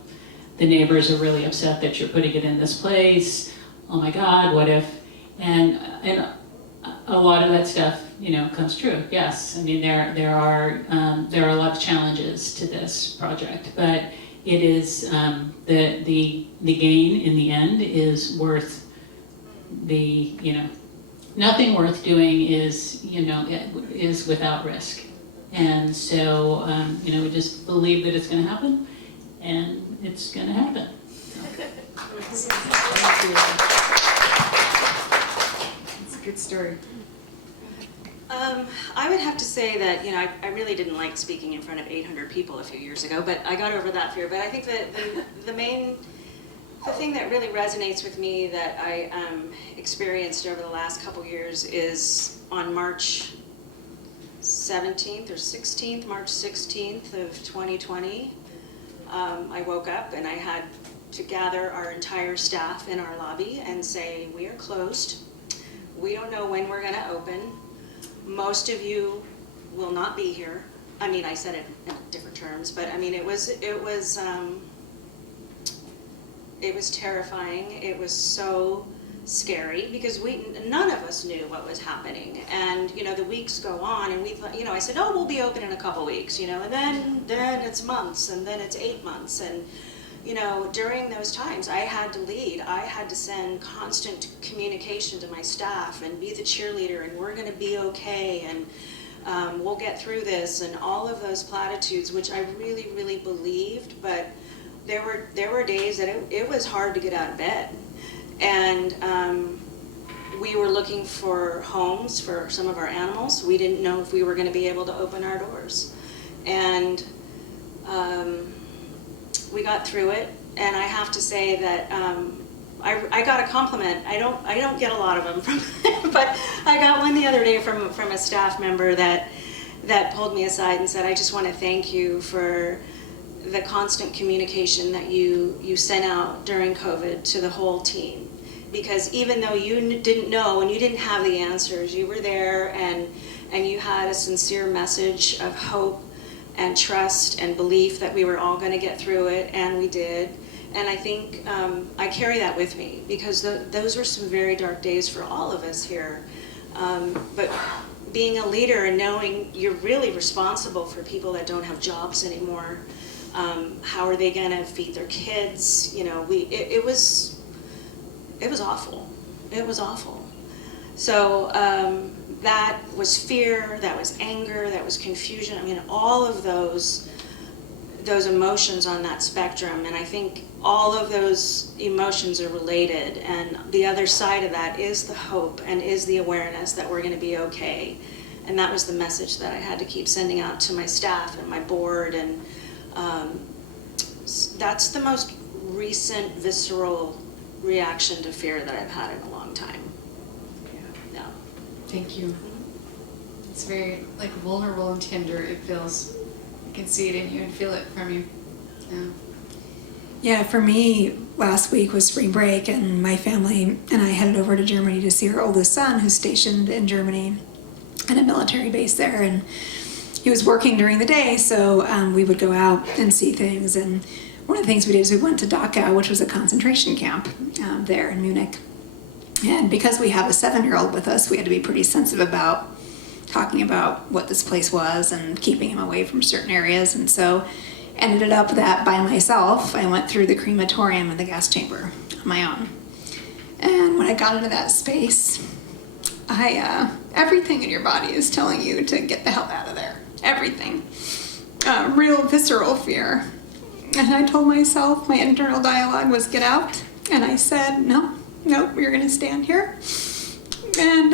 neighbors are really upset that you're putting it in this place? Oh my God, what if? And a lot of that stuff comes true. Yes, I mean there are a lot of challenges to this project, but it is the gain in the end is worth the nothing worth doing is is without risk. And so we just believe that it's going to happen, and it's going to happen. So. Thank you. It's a good story. I would have to say that, I really didn't like speaking in front of 800 people a few years ago, but I got over that fear. But I think that the thing that really resonates with me that I experienced over the last couple years is on March 17th or 16th, March 16th of 2020, I woke up and I had to gather our entire staff in our lobby and say, we are closed. We don't know when we're gonna open. Most of you will not be here. I mean, I said it in different terms, but I mean, it was terrifying. It was so scary because none of us knew what was happening. And the weeks go on, and we thought, I said, oh, we'll be open in a couple weeks, and then it's months, and then it's 8 months, and during those times, I had to lead. I had to send constant communication to my staff and be the cheerleader, and we're going to be okay, and we'll get through this, and all of those platitudes, which I really, really believed. But there were days that it was hard to get out of bed, and we were looking for homes for some of our animals. We didn't know if we were going to be able to open our doors, and we got through it, and I have to say that I got a compliment. I don't get a lot of them from, but I got one the other day from a staff member that pulled me aside and said, I just want to thank you for the constant communication that you sent out during COVID to the whole team, because even though you didn't know and you didn't have the answers, you were there, and you had a sincere message of hope and trust and belief that we were all going to get through it, and we did. And I think I carry that with me, because those were some very dark days for all of us here. But being a leader and knowing you're really responsible for people that don't have jobs anymore, how are they going to feed their kids? It was awful. It was awful. So that was fear, that was anger, that was confusion. I mean, all of those emotions on that spectrum, and I think all of those emotions are related, and the other side of that is the hope and is the awareness that we're going to be okay. And that was the message that I had to keep sending out to my staff and my board, and that's the most recent visceral reaction to fear that I've had in a long time. Yeah. Thank you. It's very vulnerable and tender. It feels. I can see it in you and feel it from you. Yeah. Yeah, for me, last week was spring break, and my family and I headed over to Germany to see our oldest son, who's stationed in Germany at a military base there, and he was working during the day, so we would go out and see things. And one of the things we did is we went to Dachau, which was a concentration camp there in Munich. And because we have a 7-year-old with us, we had to be pretty sensitive about talking about what this place was and keeping him away from certain areas. And so ended up that by myself, I went through the crematorium and the gas chamber on my own. And when I got into that space, everything in your body is telling you to get the hell out of there. Everything. Real visceral fear. And I told myself, my internal dialogue was get out. And I said, no, you're going to stand here. And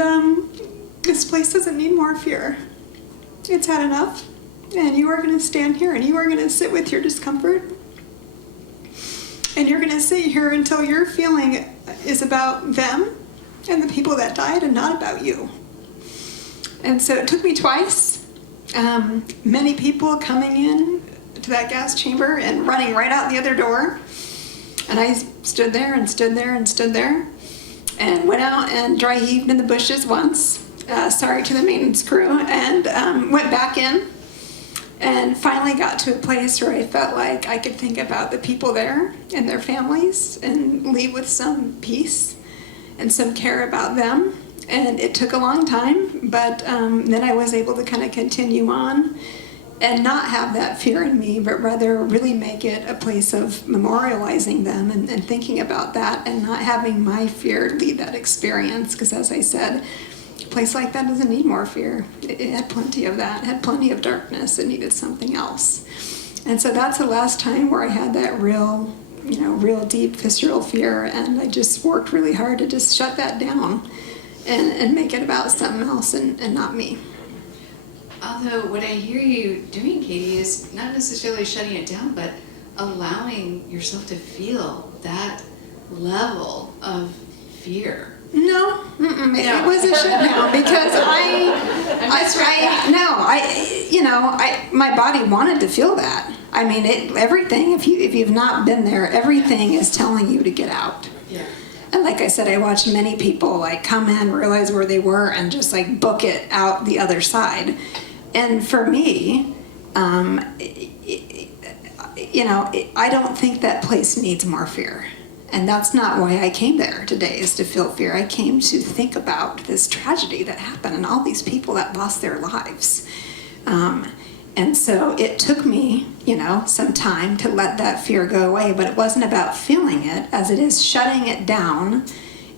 this place doesn't need more fear. It's had enough. And you are going to stand here and you are going to sit with your discomfort. And you're going to sit here until your feeling is about them and the people that died and not about you. And so it took me twice. Many people coming in to that gas chamber and running right out the other door. And I stood there and stood there and stood there and went out and dry heaved in the bushes once. Sorry to the maintenance crew, and went back in and finally got to a place where I felt like I could think about the people there and their families and leave with some peace and some care about them. And it took a long time, but then I was able to kind of continue on and not have that fear in me, but rather really make it a place of memorializing them and thinking about that and not having my fear lead that experience. Because as I said, a place like that doesn't need more fear. It had plenty of that. It had plenty of darkness. It needed something else. And so that's the last time where I had that real deep visceral fear, and I just worked really hard to just shut that down and make it about something else and not me. Although what I hear you doing, Katy, is not necessarily shutting it down, but allowing yourself to feel that level of fear. No, it wasn't shut down because my body wanted to feel that. I mean, everything. If you've not been there, everything is telling you to get out. Yeah. And like I said, I watched many people like come in, realize where they were, and just like book it out the other side. And for me, I don't think that place needs more fear. And that's not why I came there today, is to feel fear. I came to think about this tragedy that happened and all these people that lost their lives. And so it took me, some time to let that fear go away, but it wasn't about feeling it as it is shutting it down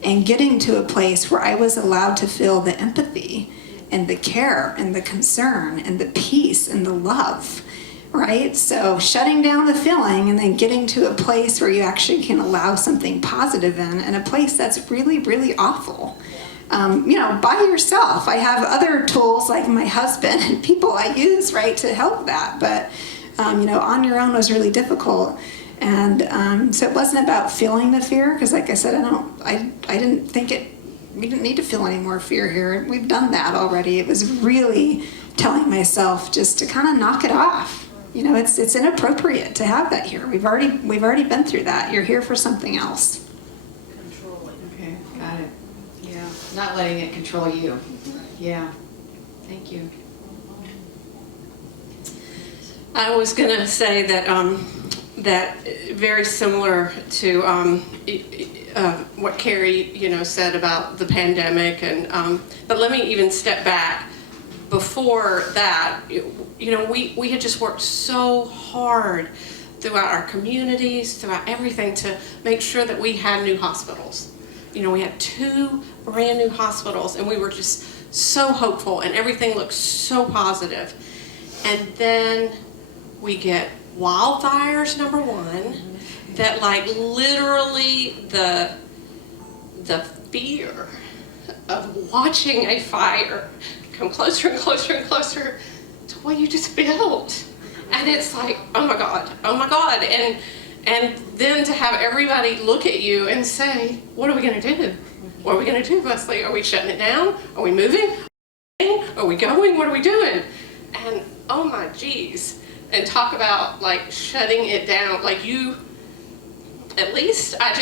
and getting to a place where I was allowed to feel the empathy and the care and the concern and the peace and the love. Right? So shutting down the feeling and then getting to a place where you actually can allow something positive in, and a place that's really, really awful. By yourself. I have other tools like my husband and people I use, right, to help that. But, on your own was really difficult. And so it wasn't about feeling the fear, because like I said, I didn't think we didn't need to feel any more fear here. We've done that already. It was really telling myself just to kind of knock it off. It's inappropriate to have that here. We've already been through that. You're here for something else. Okay, got it. Yeah, not letting it control you. Yeah, thank you. I was going to say that that very similar to what Carrie said about the pandemic, and but let me even step back. Before that, we had just worked so hard throughout our communities, throughout everything, to make sure that we had new hospitals. We had 2 brand new hospitals, and we were just so hopeful, and everything looked so positive. And then we get wildfires, number 1, that like literally the fear of watching a fire come closer and closer and closer to what you just built. And it's like, oh my God. And then to have everybody look at you and say, what are we gonna do? What are we gonna do, Lesley? Are we shutting it down? Are we moving? Are we going? What are we doing? And oh my geez. And talk about like shutting it down. Like at least I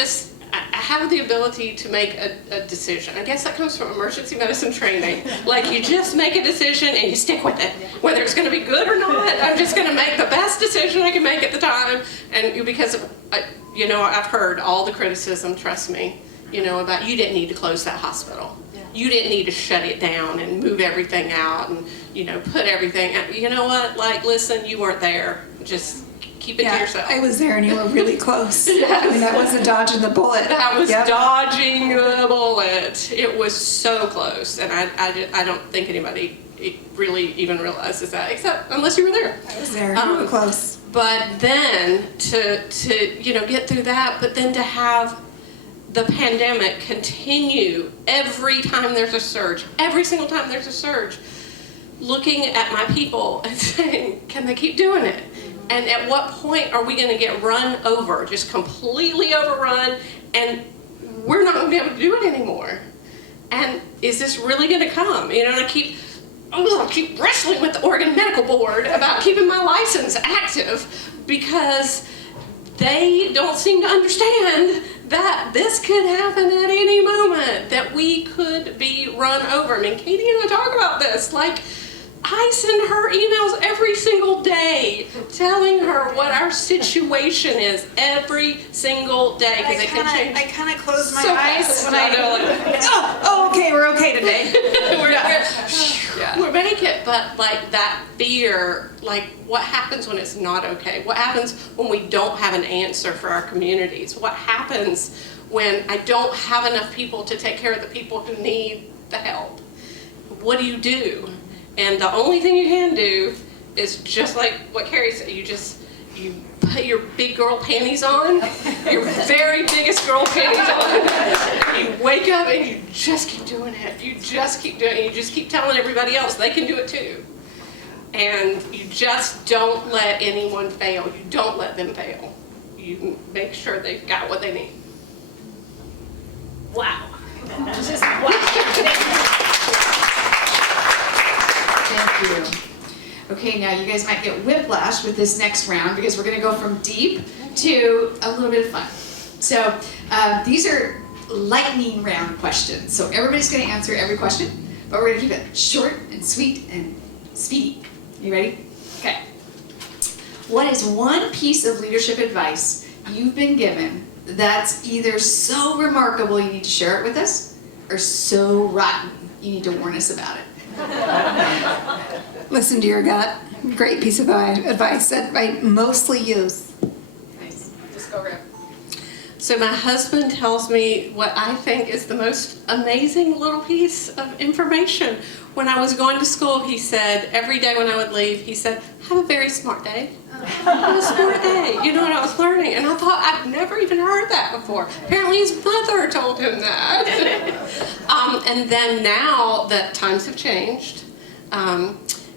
have the ability to make a decision. I guess that comes from emergency medicine training. Like you just make a decision and you stick with it. Whether it's going to be good or not, I'm just going to make the best decision I can make at the time. And because, I've heard all the criticism, trust me, about you didn't need to close that hospital. You didn't need to shut it down and move everything out and, put everything out. You know what? Like, listen, you weren't there. Just keep it to yourself. I was there and you were really close. Yes. I mean, that was a dodging the bullet. That was dodging the bullet. It was so close, and I don't think anybody really even realizes that, except unless you were there. I was there. You were close. But then to get through that, but then to have the pandemic continue every time there's a surge, every single time there's a surge, looking at my people and saying, can they keep doing it? And at what point are we going to get run over, just completely overrun, and we're not going to be able to do it anymore? And is this really going to come? You know, and I keep wrestling with the Oregon Medical Board about keeping my license active because they don't seem to understand that this could happen at any moment, that we could be run over. I mean, Katy and I talk about this. Like, I send her emails every single day telling her what our situation is every single day because it can change. I kind of close my so eyes fast. when I know, like, oh, okay, we're okay today. We're make it, but like that fear, like what happens when it's not okay? What happens when we don't have an answer for our communities? What happens when I don't have enough people to take care of the people who need the help? What do you do? And the only thing you can do is just like what Carrie said, you put your big girl panties on, your very biggest girl panties on, you wake up and you just keep doing it. You just keep doing it. You just keep telling everybody else they can do it too. And you just don't let anyone fail. You don't let them fail. You make sure they've got what they need. Wow. Just wow. Thank you. Okay, now you guys might get whiplash with this next round because we're going to go from deep to a little bit of fun. So these are lightning round questions. So everybody's going to answer every question, but we're going to keep it short and sweet and speedy. You ready? Okay. What is one piece of leadership advice you've been given that's either so remarkable you need to share it with us, or so rotten you need to warn us about it? Listen to your gut. Great piece of advice that I mostly use. Nice. Just go rip. So my husband tells me what I think is the most amazing little piece of information. When I was going to school, he said, every day when I would leave, he said, have a very smart day. Have a smart day. You know what I was learning? And I thought, I've never even heard that before. Apparently his mother told him that. And then now that times have changed,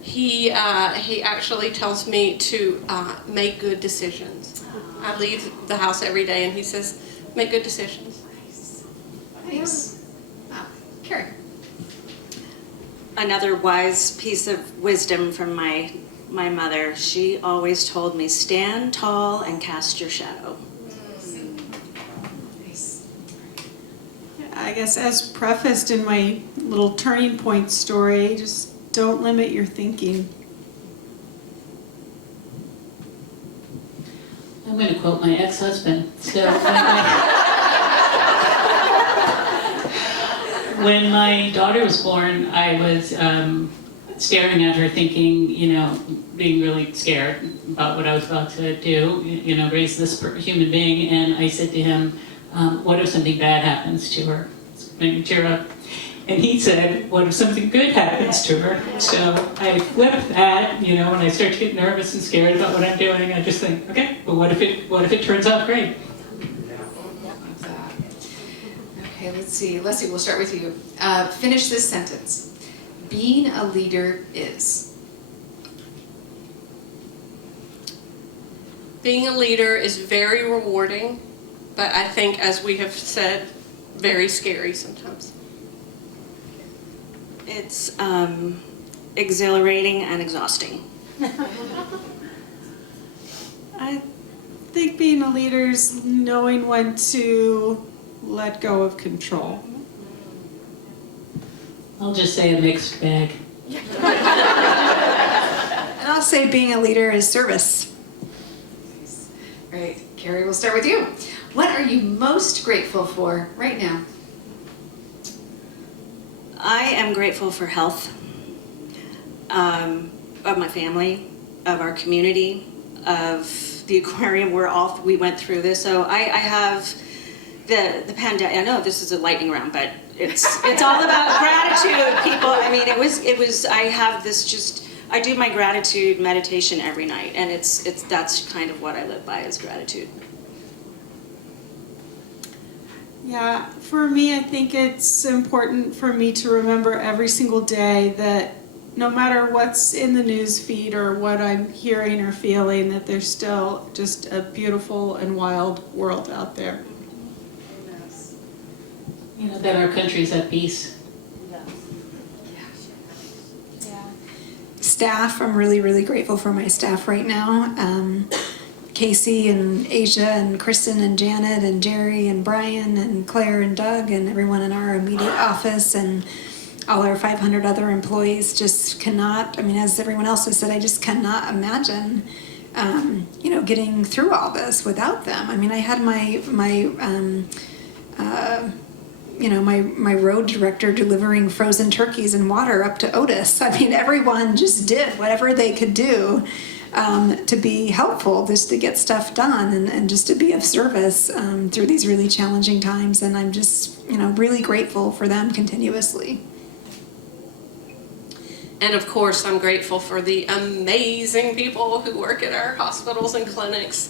he actually tells me to make good decisions. I leave the house every day and he says, make good decisions. Nice. Wow. Carrie. Another wise piece of wisdom from my mother, she always told me, stand tall and cast your shadow. Nice. I guess as prefaced in my little turning point story, just don't limit your thinking. I'm going to quote my ex-husband. So when my daughter was born, I was staring at her thinking, you know, being really scared about what I was about to do, you know, raise this human being. And I said to him, what if something bad happens to her? It made me tear up. And he said, what if something good happens to her? So I flip that, you know, when I start to get nervous and scared about what I'm doing, I just think, okay, but what if it turns out great? Love that. Okay, let's see. Lesley, we'll start with you. Finish this sentence. Being a leader is. Being a leader is very rewarding, but I think, as we have said, very scary sometimes. It's exhilarating and exhausting. I think being a leader is knowing when to let go of control. I'll just say a mixed bag. And I'll say being a leader is service. All right, Carrie, we'll start with you. What are you most grateful for right now? I am grateful for health, of my family, of our community, of the aquarium. We went through this, so I have the pandemic. I know this is a lightning round, but it's all about gratitude, people. I mean, it was. I have this I do my gratitude meditation every night, and that's kind of what I live by, is gratitude. Yeah, for me, I think it's important for me to remember every single day that no matter what's in the news feed or what I'm hearing or feeling, that there's still just a beautiful and wild world out there. You know, that our country's at peace. Staff, I'm really, really grateful for my staff right now. Casey and Asia and Kristen and Janet and Jerry and Brian and Claire and Doug and everyone in our immediate office and all our 500 other employees just cannot, I mean, as everyone else has said, I just cannot imagine, getting through all this without them. I mean, I had my road director delivering frozen turkeys and water up to Otis. I mean, everyone just did whatever they could do to be helpful, just to get stuff done and just to be of service through these really challenging times. And I'm just, really grateful for them continuously. And of course, I'm grateful for the amazing people who work at our hospitals and clinics.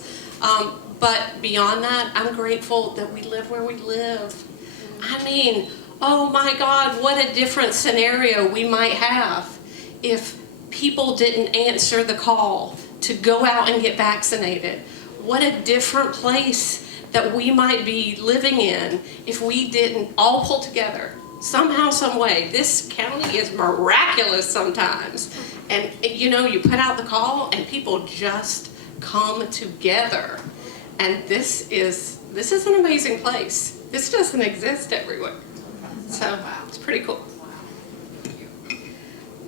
But beyond that, I'm grateful that we live where we live. I mean, oh my God, what a different scenario we might have if people didn't answer the call to go out and get vaccinated. What a different place that we might be living in if we didn't all pull together somehow, some way. This county is miraculous sometimes. And you put out the call and people just come together. And this is an amazing place. This doesn't exist everywhere. So it's pretty cool.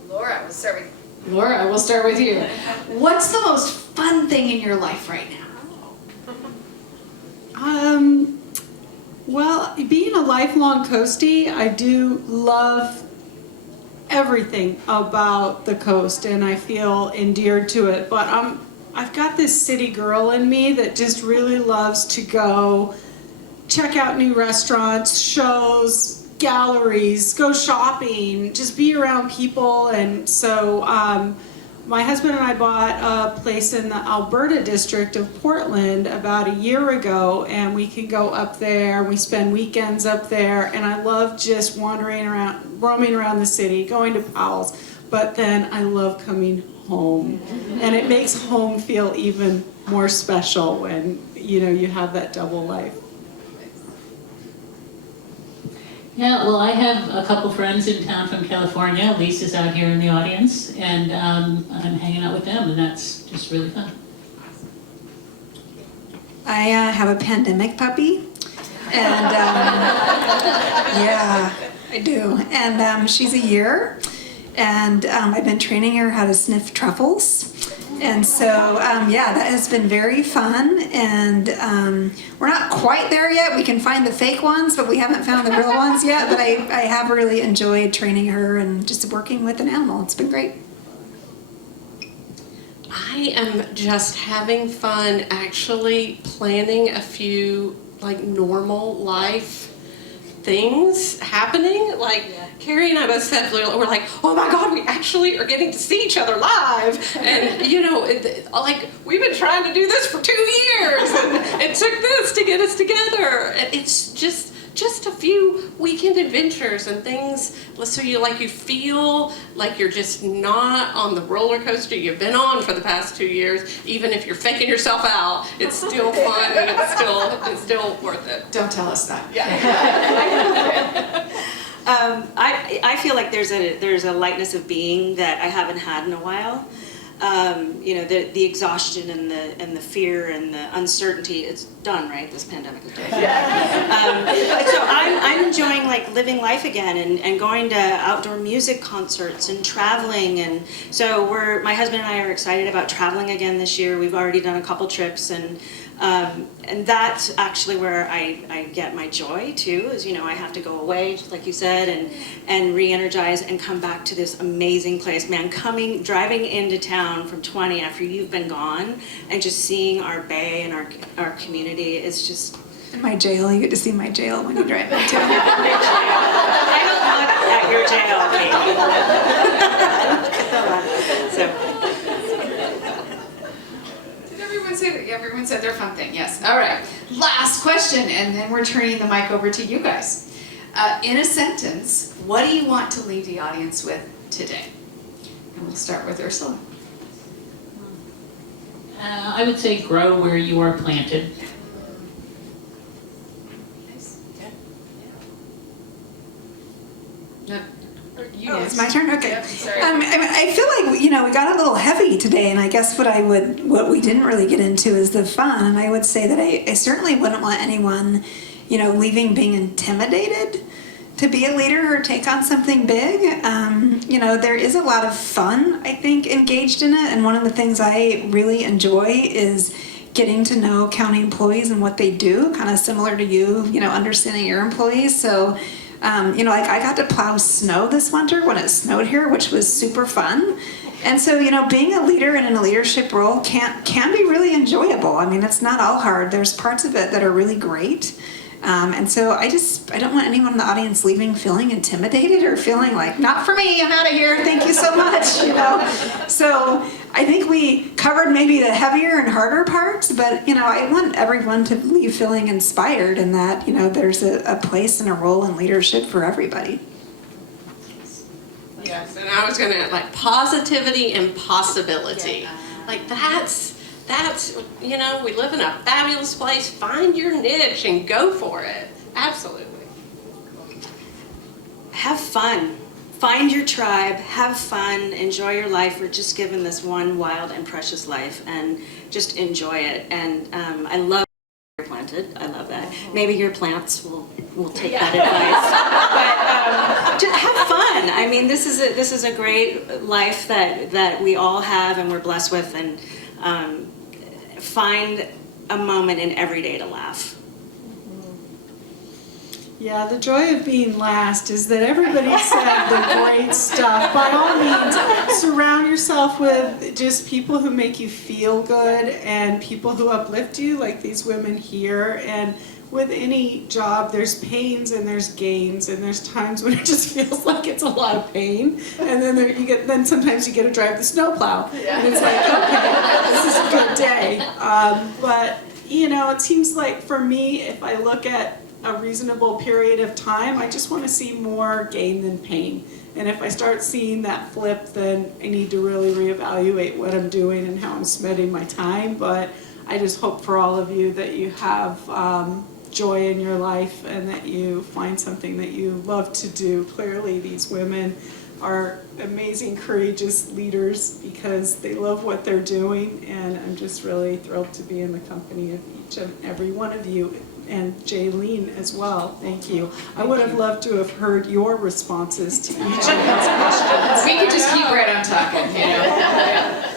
Laura, we'll start with you. What's the most fun thing in your life right now? Well, being a lifelong coastie, I do love everything about the coast and I feel endeared to it, but I've got this city girl in me that just really loves to go check out new restaurants, shows, galleries, go shopping, just be around people. And so my husband and I bought a place in the Alberta district of Portland about a year ago, and we can go up there. We spend weekends up there, and I love just wandering around, roaming around the city, going to Powell's, but then I love coming home. And it makes home feel even more special when, you have that double life. Yeah, well, I have a couple friends in town from California. Lisa's out here in the audience, and I'm hanging out with them, and that's just really fun. I have a pandemic puppy, and yeah, I do. And she's a year, and I've been training her how to sniff truffles. And so, that has been very fun, and we're not quite there yet. We can find the fake ones, but we haven't found the real ones yet. But I have really enjoyed training her and just working with an animal. It's been great. I am just having fun actually planning a few normal life things happening. Carrie and I both said, we're like, oh my God, we actually are getting to see each other live. And, we've been trying to do this for 2 years, and it took this to get us together. And it's just a few weekend adventures and things so you feel like you're just not on the roller coaster you've been on for the past 2 years. Even if you're faking yourself out, it's still fun and it's still worth it. Don't tell us that. Yeah. I feel like there's a lightness of being that I haven't had in a while. The exhaustion and the fear and the uncertainty, it's done, right? This pandemic is done. So I'm enjoying living life again and going to outdoor music concerts and traveling. And so my husband and I are excited about traveling again this year. We've already done a couple trips, and that's actually where I get my joy too, is I have to go away, just like you said, and re-energize and come back to this amazing place. Man, driving into town from 20 after you've been gone and just seeing our bay and our community is just... In my jail, you get to see my jail when you drive into it. I don't look at your jail, Katy. So... Did everyone say said their fun thing, yes. All right, last question, and then we're turning the mic over to you guys. In a sentence, what do you want to leave the audience with today? And we'll start with Ursula. I would say grow where you are planted. It's my turn? Okay. Yep, sorry. I feel like, we got a little heavy today, and I guess what we didn't really get into is the fun, and I would say that I certainly wouldn't want anyone, leaving being intimidated to be a leader or take on something big. There is a lot of fun, I think, engaged in it, and one of the things I really enjoy is getting to know county employees and what they do, kind of similar to you, understanding your employees. So, I got to plow snow this winter when it snowed here, which was super fun. And so, being a leader and in a leadership role can be really enjoyable. I mean, it's not all hard. There's parts of it that are really great. And so I don't want anyone in the audience leaving feeling intimidated or feeling like, not for me, I'm out of here, thank you so much, So I think we covered maybe the heavier and harder parts, but, I want everyone to leave feeling inspired and that, there's a place and a role in leadership for everybody. Yes, and I was going to positivity and possibility. That's, we live in a fabulous place. Find your niche and go for it. Absolutely. Have fun. Find your tribe, have fun, enjoy your life. We're just given this one wild and precious life, and just enjoy it. And I love you're planted. I love that. Maybe your plants will take that advice. But just have fun. I mean, this is a great life that we all have and we're blessed with, and find a moment in every day to laugh. Yeah, the joy of being last is that everybody said the great stuff. By all means, surround yourself with just people who make you feel good and people who uplift you, like these women here. And with any job, there's pains and there's gains, and there's times when it just feels like it's a lot of pain. And then sometimes you get to drive the snowplow, and it's like, okay, this is a good day. But it seems like for me, if I look at a reasonable period of time, I just want to see more gain than pain. And if I start seeing that flip, then I need to really reevaluate what I'm doing and how I'm spending my time. But I just hope for all of you that you have joy in your life and that you find something that you love to do. Clearly, these women are amazing, courageous leaders because they love what they're doing, and I'm just really thrilled to be in the company of each and every one of you, and Jalene as well. Thank you. I would have loved to have heard your responses to each of these questions. We could just keep right on talking,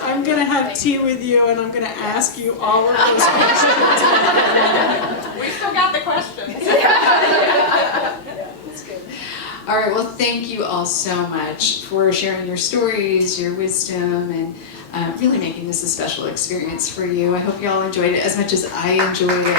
I'm going to have tea with you, and I'm going to ask you all of those questions. We still got the questions. That's good. All right, well, thank you all so much for sharing your stories, your wisdom, and really making this a special experience for you. I hope you all enjoyed it as much as I enjoyed it.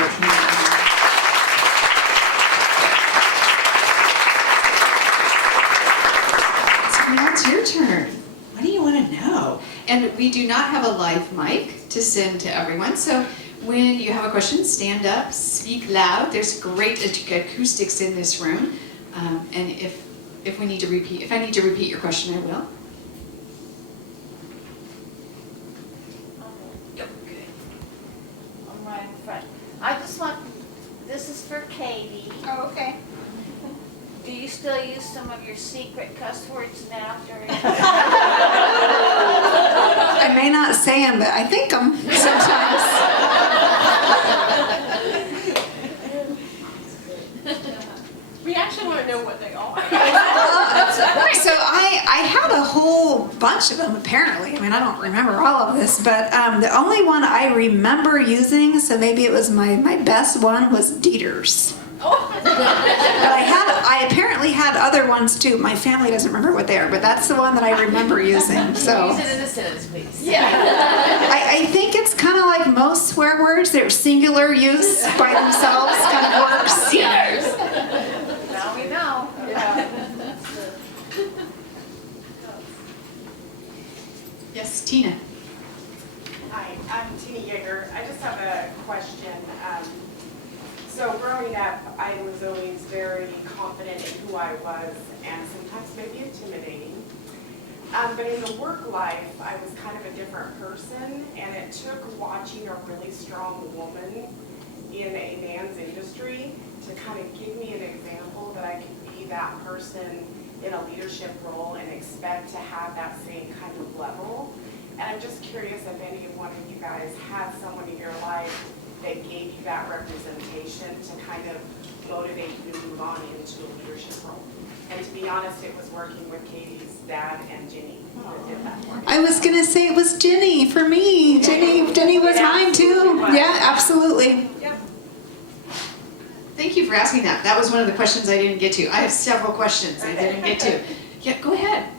It's your turn. What do you want to know? And we do not have a live mic to send to everyone, so when you have a question, stand up, speak loud. There's great acoustics in this room, and if I need to repeat your question, I will. Yep. I'm right in front. I just want, this is for Katy. Oh, okay. Do you still use some of your secret cuss words now during? I may not say them, but I think them sometimes. We actually want to know what they are. So I had a whole bunch of them apparently. I mean, I don't remember all of this, but the only one I remember using, so maybe it was my best one, was Dieters. But I apparently had other ones too. My family doesn't remember what they are, but that's the one that I remember using. So Use it in a sentence, please. Yeah. I think it's kind of like most swear words. They're singular use by themselves, kind of works. Now we know. Yes, Tina. Hi. I'm Tina Yeager. I just have a question. So growing up, I was always very confident in who I was and sometimes maybe intimidating. But in the work life, I was kind of a different person, and it took watching a really strong woman in a man's industry to kind of give me an example that I could be that person in a leadership role and expect to have that same kind of level. And I'm just curious if any one of you guys had someone in your life that gave you that representation to kind of motivate you to move on into a leadership role. And to be honest, it was working with Katy's dad and Ginny that did that for me. I was gonna say it was Ginny for me. Jenny was mine too. Yeah, absolutely. Yep. Thank you for asking that. That was one of the questions I didn't get to. I have several questions I didn't get to. Yeah, go ahead.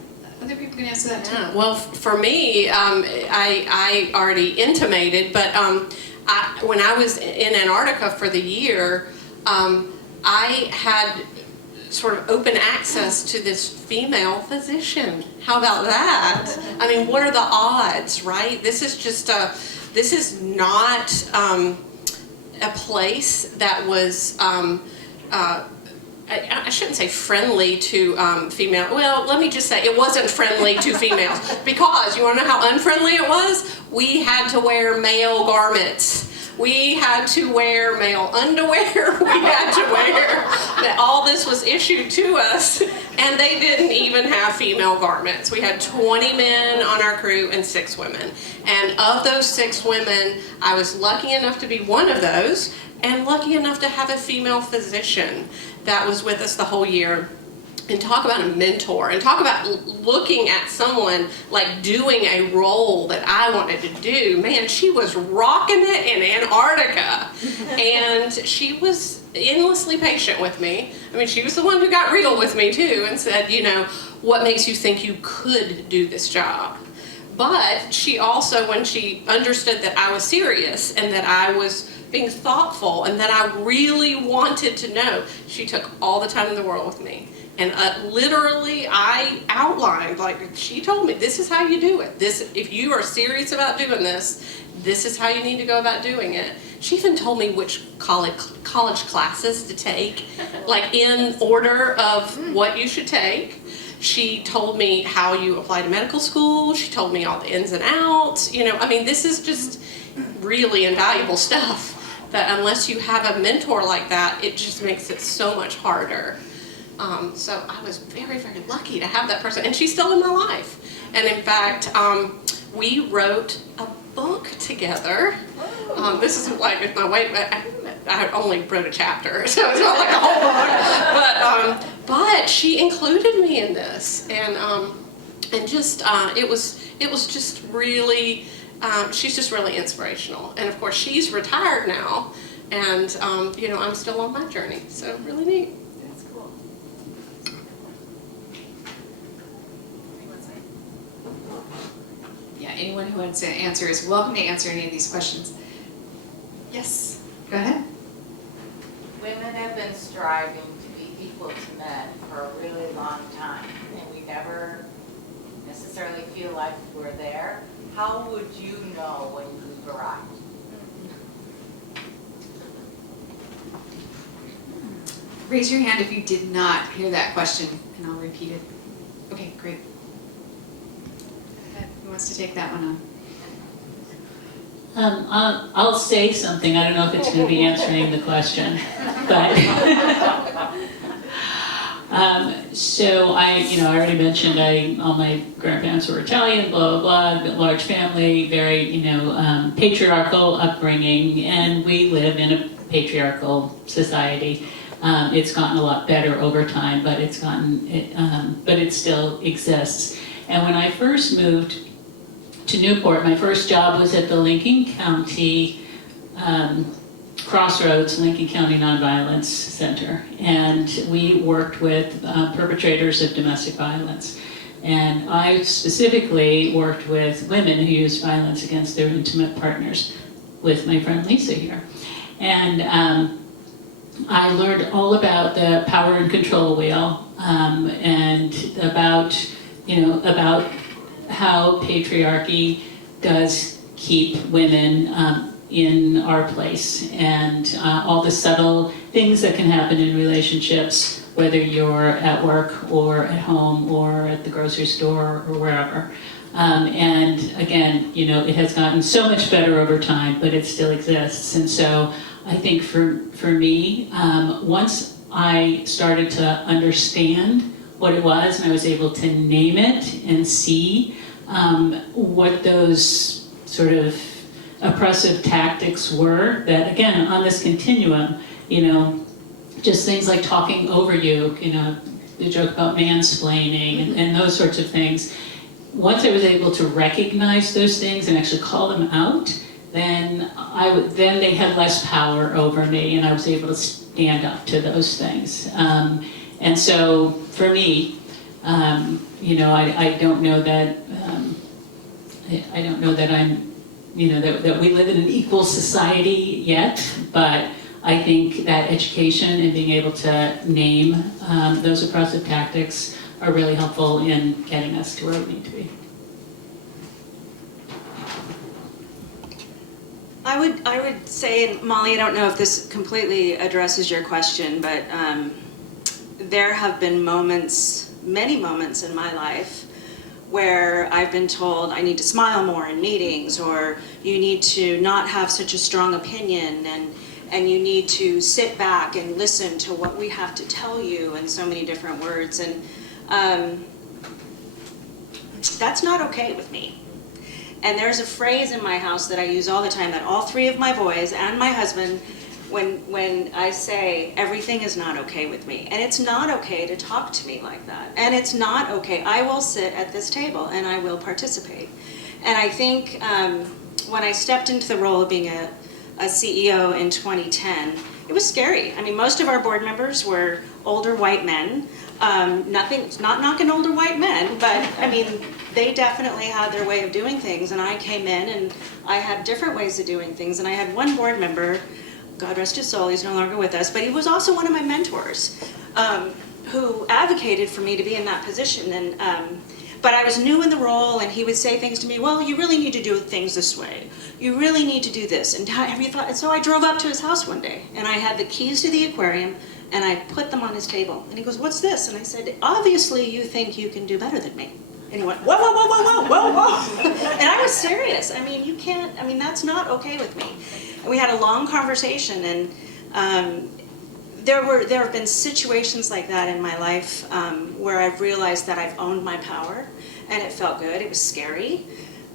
Other people can answer that too. Yeah, well, for me, I already intimated, but when I was in Antarctica for the year, I had sort of open access to this female physician. How about that? I mean, what are the odds, right? This is just this is not a place that was I shouldn't say friendly to female. Well, let me just say it wasn't friendly to females, because you want to know how unfriendly it was? We had to wear male garments. We had to wear male underwear. We had to wear, all this was issued to us, and they didn't even have female garments. We had 20 men on our crew and 6 women. And of those 6 women, I was lucky enough to be one of those, and lucky enough to have a female physician that was with us the whole year. And talk about a mentor, and talk about looking at someone like doing a role that I wanted to do. Man, she was rocking it in Antarctica. And she was endlessly patient with me. I mean, she was the one who got real with me too and said, you know, what makes you think you could do this job? But she also, when she understood that I was serious and that I was being thoughtful and that I really wanted to know, she took all the time in the world with me. And literally, I outlined, like, she told me, this is how you do it. This, if you are serious about doing this, this is how you need to go about doing it. She even told me which college classes to take, like in order of what you should take. She told me how you apply to medical school. She told me all the ins and outs. You know, I mean, this is just really invaluable stuff that unless you have a mentor like that, it just makes it so much harder. So I was very, very lucky to have that person, and she's still in my life. And in fact, we wrote a book together. This is like with my weight, I only wrote a chapter, so it's not like a whole book. But she included me in this, and just it was just really, she's just really inspirational. And of course, she's retired now, and you know, I'm still on my journey, so really neat. Yeah, anyone who wants to answer is welcome to answer any of these questions. Yes, go ahead. Women have been striving to be equal to men for a really long time, and we never necessarily feel like we're there. How would you know when you've arrived? Raise your hand if you did not hear that question, and I'll repeat it. Okay, great. Who wants to take that one on? I'll say something. I don't know if it's going to be answering the question, but so I already mentioned all my grandparents were Italian, blah blah blah, large family, very patriarchal upbringing, and we live in a patriarchal society. It's gotten a lot better over time, but but it still exists. And when I first moved to Newport, my first job was at the Lincoln County Crossroads Lincoln County Nonviolence Center, and we worked with perpetrators of domestic violence. And I specifically worked with women who used violence against their intimate partners, with my friend Lisa here. And I learned all about the power and control wheel, and about how patriarchy does keep women in our place, and all the subtle things that can happen in relationships, whether you're at work or at home or at the grocery store or wherever. And again, you know, it has gotten so much better over time, but it still exists. And so I think for me, once I started to understand what it was and I was able to name it and see what those sort of oppressive tactics were, that again, on this continuum, you know, just things like talking over you, you know, the joke about mansplaining and those sorts of things. Once I was able to recognize those things and actually call them out, then then they had less power over me, and I was able to stand up to those things. And so for me, you know, I don't know that I don't know that I'm, you know, that we live in an equal society yet, but I think that education and being able to name those oppressive tactics are really helpful in getting us to where we need to be. I would say, and Molly, I don't know if this completely addresses your question, but there have been moments, many moments in my life where I've been told I need to smile more in meetings, or you need to not have such a strong opinion, and you need to sit back and listen to what we have to tell you, and so many different words. And that's not okay with me. And there's a phrase in my house that I use all the time, that all three of my boys and my husband, when I say everything is not okay with me, and it's not okay to talk to me like that, and it's not okay, I will sit at this table and I will participate. And I think when I stepped into the role of being a CEO in 2010, it was scary. I mean, most of our board members were older white men. Not knocking older white men, but I mean, they definitely had their way of doing things, and I came in and I had different ways of doing things. And I had one board member, God rest his soul, he's no longer with us, but he was also one of my mentors, who advocated for me to be in that position. And but I was new in the role, and he would say things to me, well, you really need to do things this way. You really need to do this. And have you thought? And so I drove up to his house one day, and I had the keys to the aquarium, and I put them on his table. And he goes, what's this? And I said, obviously you think you can do better than me. And he went, whoa, whoa, whoa, whoa, whoa, whoa, whoa. And I was serious. I mean, you can't, I mean, that's not okay with me. And we had a long conversation, and there have been situations like that in my life where I've realized that I've owned my power, and it felt good. It was scary,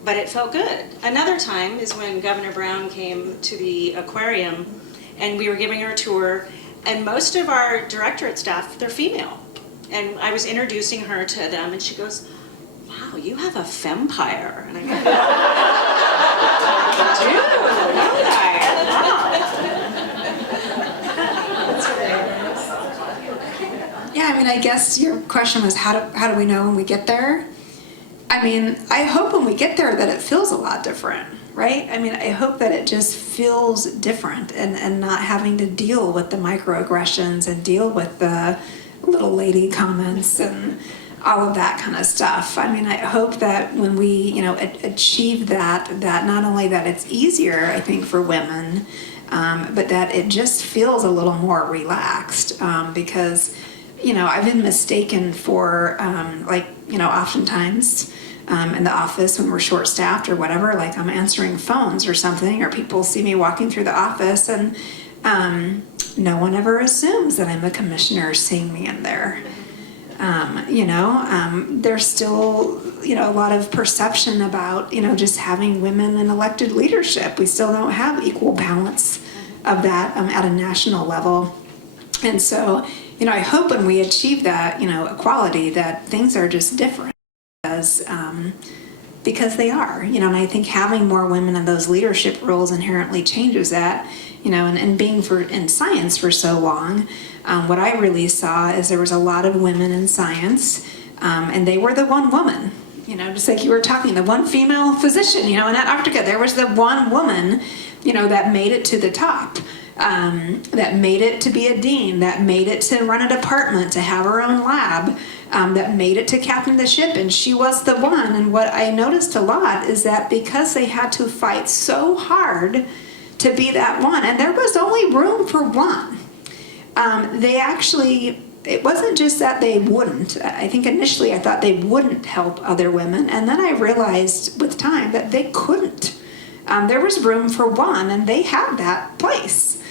but it felt good. Another time is when Governor Brown came to the aquarium, and we were giving her a tour, and most of our directorate staff, they're female. And I was introducing her to them, and she goes, wow, you have a fempire. And I go, I Yeah, I mean, I guess your question was how do we know when we get there? I mean, I hope when we get there that it feels a lot different, right? I mean, I hope that it just feels different, and not having to deal with the microaggressions and deal with the little lady comments and all of that kind of stuff. I mean, I hope that when we, you know, achieve that not only that it's easier, I think, for women, but that it just feels a little more relaxed, because, you know, I've been mistaken for, like, you know, oftentimes in the office when we're short-staffed or whatever, like I'm answering phones or something, or people see me walking through the office, and no one ever assumes that I'm a commissioner seeing me in there. You know, there's still, you know, a lot of perception about, you know, just having women in elected leadership. We still don't have equal balance of that at a national level. And so, you know, I hope when we achieve that, you know, equality, that things are just different because they are, you know, and I think having more women in those leadership roles inherently changes that, you know, and being in science for so long, what I really saw is there was a lot of women in science, and they were the one woman, you know, just like you were talking, the one female physician, you know, in Antarctica, there was the one woman, you know, that made it to the top, that made it to be a dean, that made it to run a department, to have her own lab, that made it to captain the ship, and she was the one. And what I noticed a lot is that because they had to fight so hard to be that one, and there was only room for one, they actually, it wasn't just that they wouldn't. I think initially I thought they wouldn't help other women, and then I realized with time that they couldn't. There was room for one, and they had that place.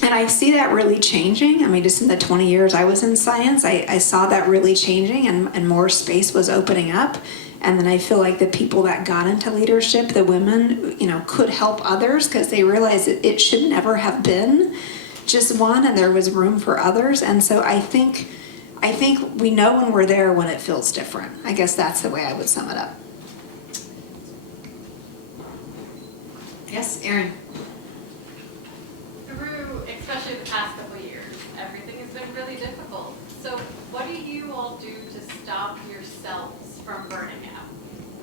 And I see that really changing. I mean, just in the 20 years I was in science, I saw that really changing, and more space was opening up. And then I feel like the people that got into leadership, the women, could help others because they realized that it should never have been just one, and there was room for others. And so I think we know when we're there when it feels different. I guess that's the way I would sum it up. Yes, Erin. Through, especially the past couple of years, everything has been really difficult. So what do you all do to stop yourselves from burning out?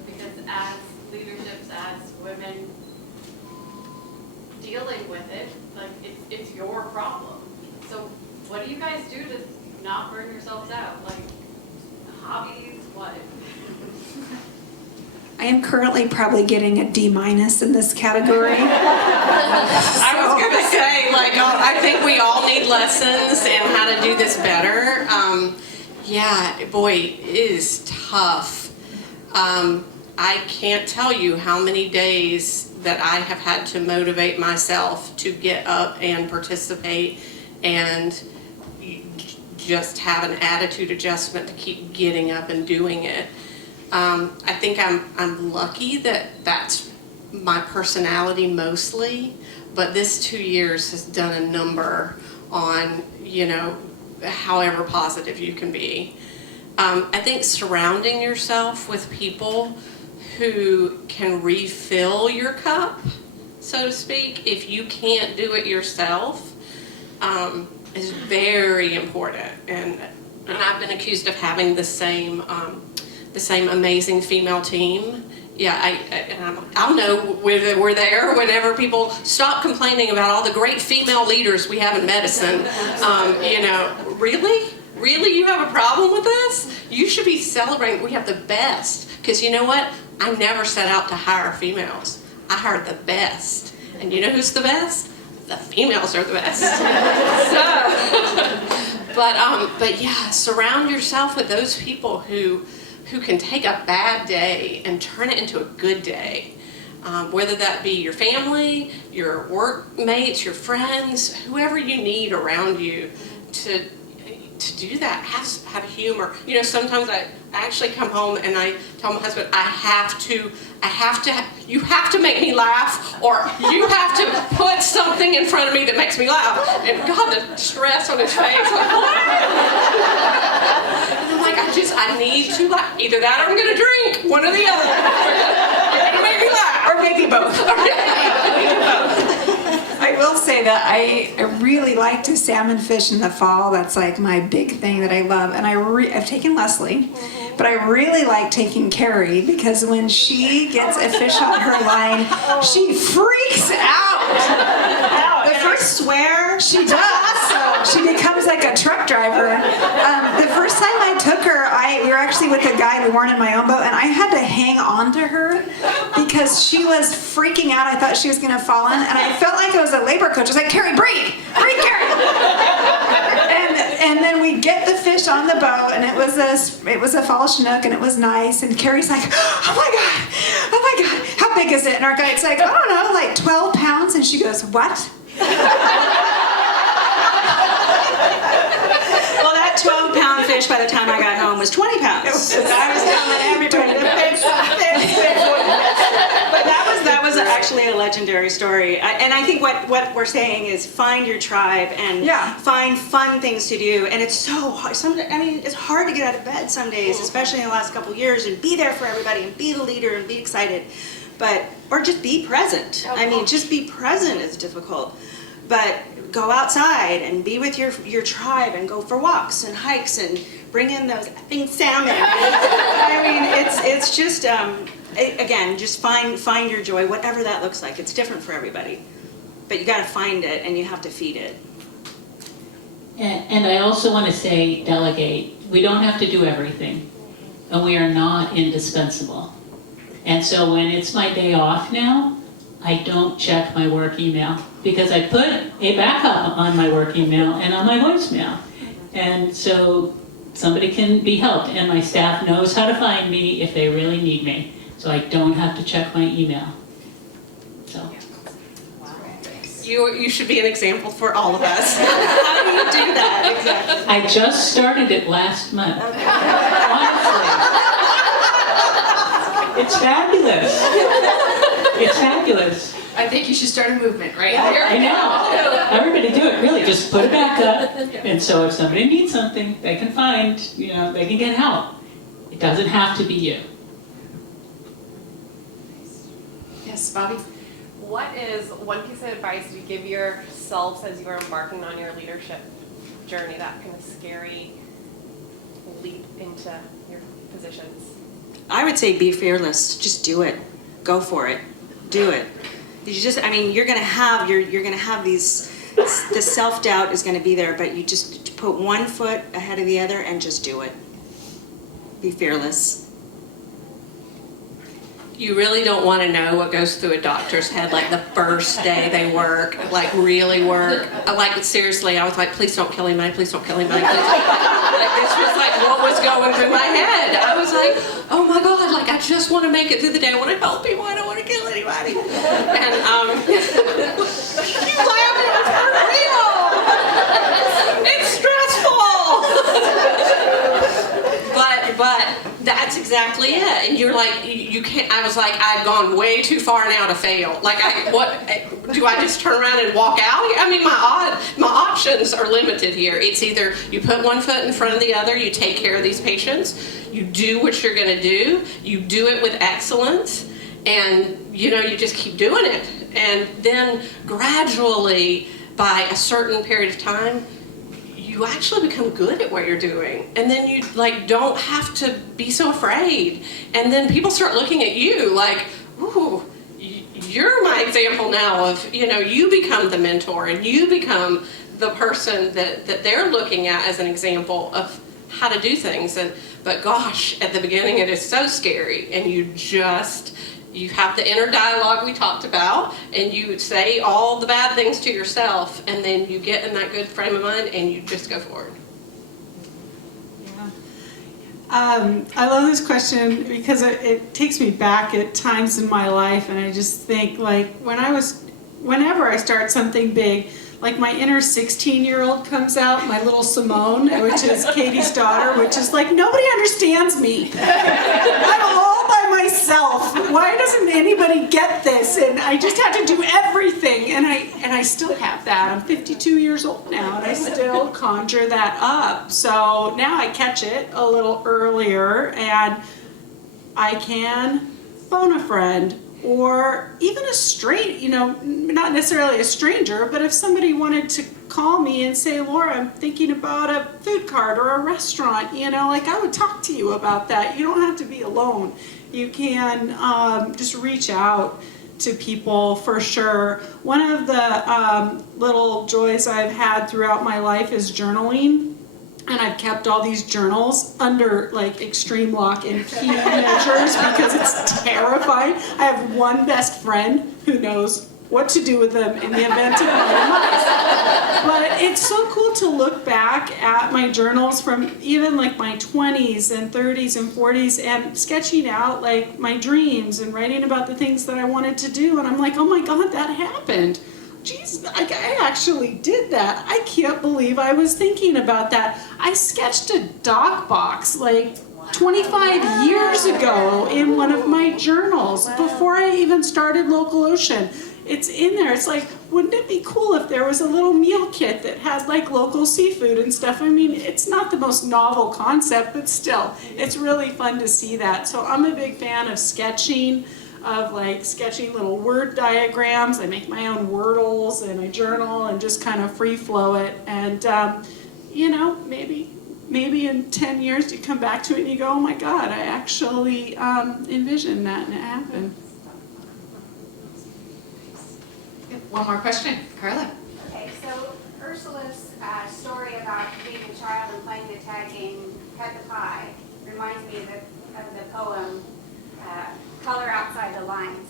Because as leaderships, as women dealing with it, like it's your problem. So what do you guys do to not burn yourselves out? Like hobbies, what? I am currently probably getting a D- in this category. I was going to say, I think we all need lessons in how to do this better. Yeah, boy, it is tough. I can't tell you how many days that I have had to motivate myself to get up and participate and just have an attitude adjustment to keep getting up and doing it. I think I'm lucky that that's my personality mostly, but this 2 years has done a number on, however positive you can be. I think surrounding yourself with people who can refill your cup, so to speak, if you can't do it yourself, is very important. And I've been accused of having the same amazing female team. Yeah, I'll know whether we're there whenever people stop complaining about all the great female leaders we have in medicine. Really, you have a problem with us? You should be celebrating. We have the best. Because you know what? I never set out to hire females. I hired the best. And you know who's the best? The females are the best. But yeah, surround yourself with those people who can take a bad day and turn it into a good day. Whether that be your family, your workmates, your friends, whoever you need around you to do that. Have humor. Sometimes I actually come home and I tell my husband, you have to make me laugh, or you have to put something in front of me that makes me laugh. And God, the stress on his face. And I'm like, I need to laugh. Either that or I'm going to drink. One or the other. You're going to make me laugh. Or maybe both. I will say that I really like to salmon fish in the fall. That's like my big thing that I love. And I've taken Lesley, but I really like taking Carrie because when she gets a fish on her line, she freaks out. The first swear She does. She becomes like a truck driver. The first time I took her, we were actually with a guy, we weren't in my own boat, and I had to hang on to her because she was freaking out. I thought she was going to fall in, and I felt like I was a labor coach. I was like, Carrie, breathe, Carrie. And then we get the fish on the boat, and it was a fall chinook, and it was nice. And Carrie's like, oh my god, how big is it? And our guide's like, I don't know, like 12 pounds. And she goes, what? Well, that 12-pound fish by the time I got home was 20 pounds. I was telling everybody to fix. But that was actually a legendary story. And I think what we're saying is find your tribe and find fun things to do. And it's so hard. It's hard to get out of bed some days, especially in the last couple of years, and be there for everybody and be the leader and be excited. Or just be present. Just be present is difficult. But go outside and be with your tribe and go for walks and hikes and bring in those effing salmon. It's just, again, just find your joy, whatever that looks like. It's different for everybody. But you got to find it and you have to feed it. And I also want to say delegate. We don't have to do everything, and we are not indispensable. And so when it's my day off now, I don't check my work email because I put a backup on my work email and on my voicemail. And so somebody can be helped, and my staff knows how to find me if they really need me. So I don't have to check my email. So. You should be an example for all of us. How do you do that exactly? I just started it last month. Honestly. It's fabulous. It's fabulous. I think you should start a movement, right? I know. Everybody do it, really. Just put it back up. And so if somebody needs something, they can find, they can get help. It doesn't have to be you. Yes, Bobby? What is one piece of advice you give yourselves as you are embarking on your leadership journey, that kind of scary leap into your positions? I would say be fearless. Just do it. Go for it. Do it. You're gonna have these. The self-doubt is gonna be there, but you just put one foot ahead of the other and just do it. Be fearless. You really don't want to know what goes through a doctor's head, like the first day they work, like really work. Like seriously, I was like, please don't kill anybody, please don't kill anybody. Please don't. Like this was like what was going through my head. I was like, oh my God, like I just want to make it through the day. I want to help people. I don't want to kill anybody. And you laugh, it was for real. It's stressful. But that's exactly it. And you're like, you can't. I was like, I've gone way too far now to fail. Like, do I just turn around and walk out? I mean, my options are limited here. It's either you put one foot in front of the other, you take care of these patients, you do what you're going to do, you do it with excellence, and you just keep doing it. And then gradually, by a certain period of time, you actually become good at what you're doing, and then you don't have to be so afraid, and then people start looking at you like, ooh, you're my example now of, you become the mentor, and you become the person that they're looking at as an example of how to do things. But gosh, at the beginning it is so scary, and you have the inner dialogue we talked about, and you say all the bad things to yourself, and then you get in that good frame of mind and you just go forward. Yeah. I love this question because it takes me back at times in my life, and I just think whenever I start something big, like my inner 16-year-old comes out, my little Simone, which is Katy's daughter, which is like, nobody understands me. I'm all by myself. Why doesn't anybody get this? And I just had to do everything. And I still have that. I'm 52 years old now, and I still conjure that up. So now I catch it a little earlier, and I can phone a friend. Or even a not necessarily a stranger, but if somebody wanted to call me and say, Laura, I'm thinking about a food cart or a restaurant, I would talk to you about that. You don't have to be alone. You can just reach out to people for sure. One of the little joys I've had throughout my life is journaling. And I've kept all these journals under extreme lock and key measures because it's terrifying. I have one best friend who knows what to do with them in the event of my demise. But it's so cool to look back at my journals from even my 20s and 30s and 40s and sketching out my dreams and writing about the things that I wanted to do. And I'm like, oh my God, that happened. Jeez, I actually did that. I can't believe I was thinking about that. I sketched a dock box 25 years ago in one of my journals before I even started Local Ocean. It's in there. It's wouldn't it be cool if there was a little meal kit that had local seafood and stuff? I mean, it's not the most novel concept, but still, it's really fun to see that. So I'm a big fan of sketching. Of sketching little word diagrams. I make my own wordles and I journal and just kind of free flow it. And maybe in 10 years you come back to it and you go, oh my God, I actually envisioned that and it happened. One more question, Carla. Okay, so Ursula's story about being a child and playing the tag game Pet the Pie reminds me of the poem Color Outside the Lines.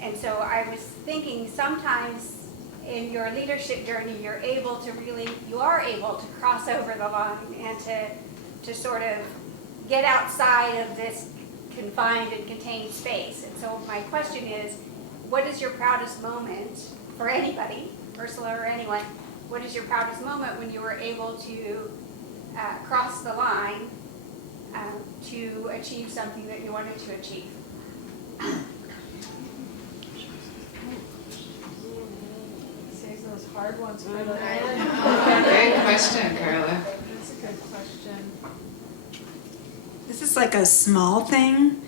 And so I was thinking sometimes in your leadership journey you are able to cross over the line and to sort of get outside of this confined and contained space. And so my question is, what is your proudest moment for anybody, Ursula or anyone, what is your proudest moment when you were able to cross the line to achieve something that you wanted to achieve? Saves those hard ones for the Good question, Carla. That's a good question. This is like a small thing,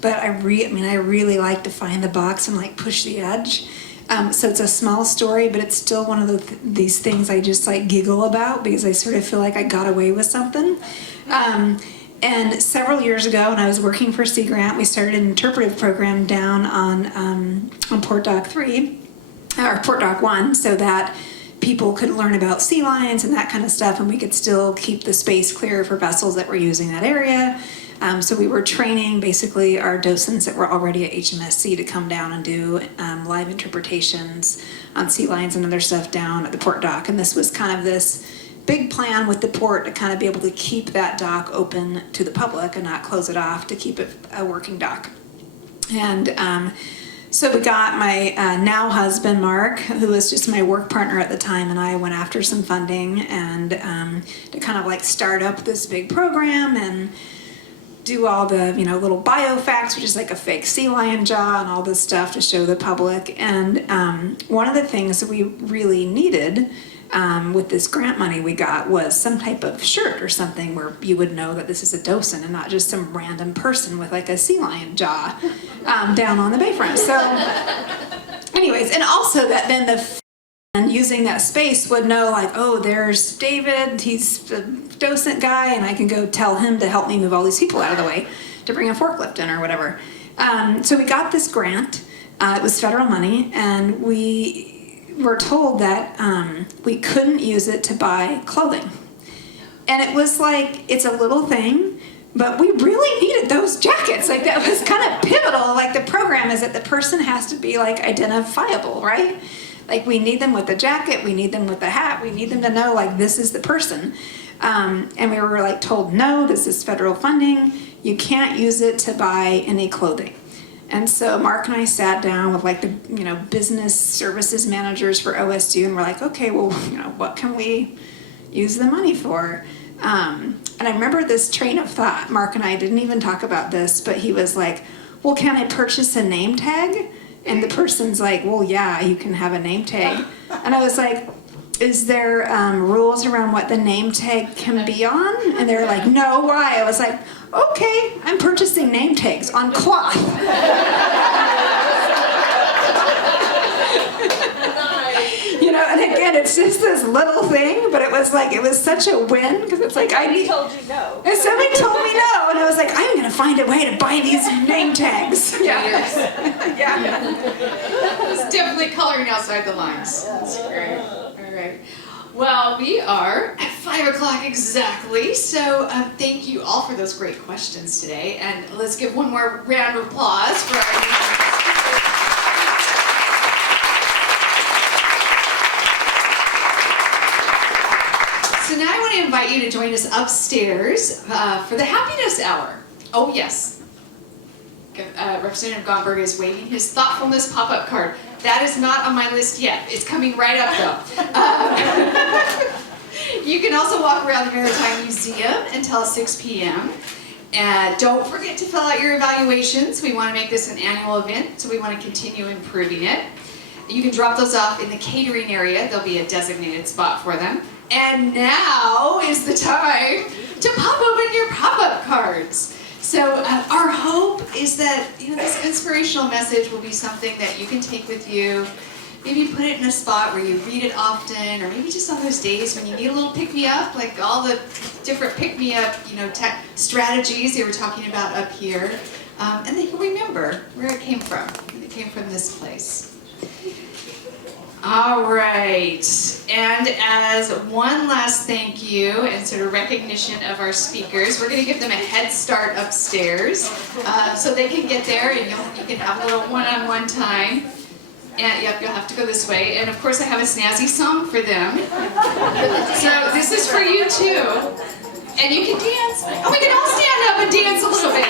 but I really like to find the box and like push the edge. So it's a small story, but it's still one of these things I just like giggle about because I sort of feel like I got away with something. And several years ago, when I was working for Sea Grant, we started an interpretive program down on Port Dock 3, or Port Dock 1, so that people could learn about sea lions and that kind of stuff, and we could still keep the space clear for vessels that were using that area. So we were training basically our docents that were already at HMSC to come down and do live interpretations on sea lions and other stuff down at the port dock. And this was kind of this big plan with the port to kind of be able to keep that dock open to the public and not close it off, to keep it a working dock. And so we got my now husband, Mark, who was just my work partner at the time, and I went after some funding and to kind of like start up this big program and do all the, little biofacts, which is like a fake sea lion jaw and all this stuff to show the public. And one of the things that we really needed with this grant money we got was some type of shirt or something where you would know that this is a docent and not just some random person with like a sea lion jaw down on the bayfront. So anyways, and also that then and using that space would know like, oh, there's David, he's the docent guy, and I can go tell him to help me move all these people out of the way to bring a forklift in or whatever. So we got this grant. It was federal money, and we were told that we couldn't use it to buy clothing. And it was like, it's a little thing, but we really needed those jackets. Like that was kind of pivotal. Like the program is that the person has to be like identifiable, right? Like we need them with the jacket, we need them with the hat, we need them to know like this is the person. And we were like told, no, this is federal funding. You can't use it to buy any clothing. And so Mark and I sat down with like the, business services managers for OSU, and we're like, okay, well, what can we use the money for? And I remember this train of thought. Mark and I didn't even talk about this, but he was like, well, can I purchase a name tag? And the person's like, well, yeah, you can have a name tag. And I was like, is there rules around what the name tag can be on? And they were like, no, why? I was like, okay, I'm purchasing name tags on cloth. And again, it's just this little thing, but it was such a win, because it's like, Somebody told you no. And somebody told me no, and I was like, I'm gonna find a way to buy these name tags. Yeah. It's definitely coloring outside the lines. That's great. All right. Well, we are at 5 o'clock exactly, so thank you all for those great questions today, and let's give one more round of applause for our So now I want to invite you to join us upstairs for the happiness hour. Oh yes, Representative Gomberg is waving his thoughtfulness pop-up card. That is not on my list yet. It's coming right up though. You can also walk around the Maritime Museum until 6 p.m. Don't forget to fill out your evaluations. We want to make this an annual event, so we want to continue improving it. You can drop those off in the catering area. There'll be a designated spot for them. And now is the time to pop open your pop-up cards. So our hope is that this inspirational message will be something that you can take with you. Maybe put it in a spot where you read it often, or maybe just on those days when you need a little pick-me-up, like all the different pick-me-up, strategies they were talking about up here. And then you'll remember where it came from. It came from this place. All right, and as one last thank you and sort of recognition of our speakers, we're going to give them a head start upstairs so they can get there and you can have a little one-on-one time. And yep, you'll have to go this way. And of course I have a snazzy song for them. So this is for you too. And you can dance. Oh, we can all stand up and dance a little bit.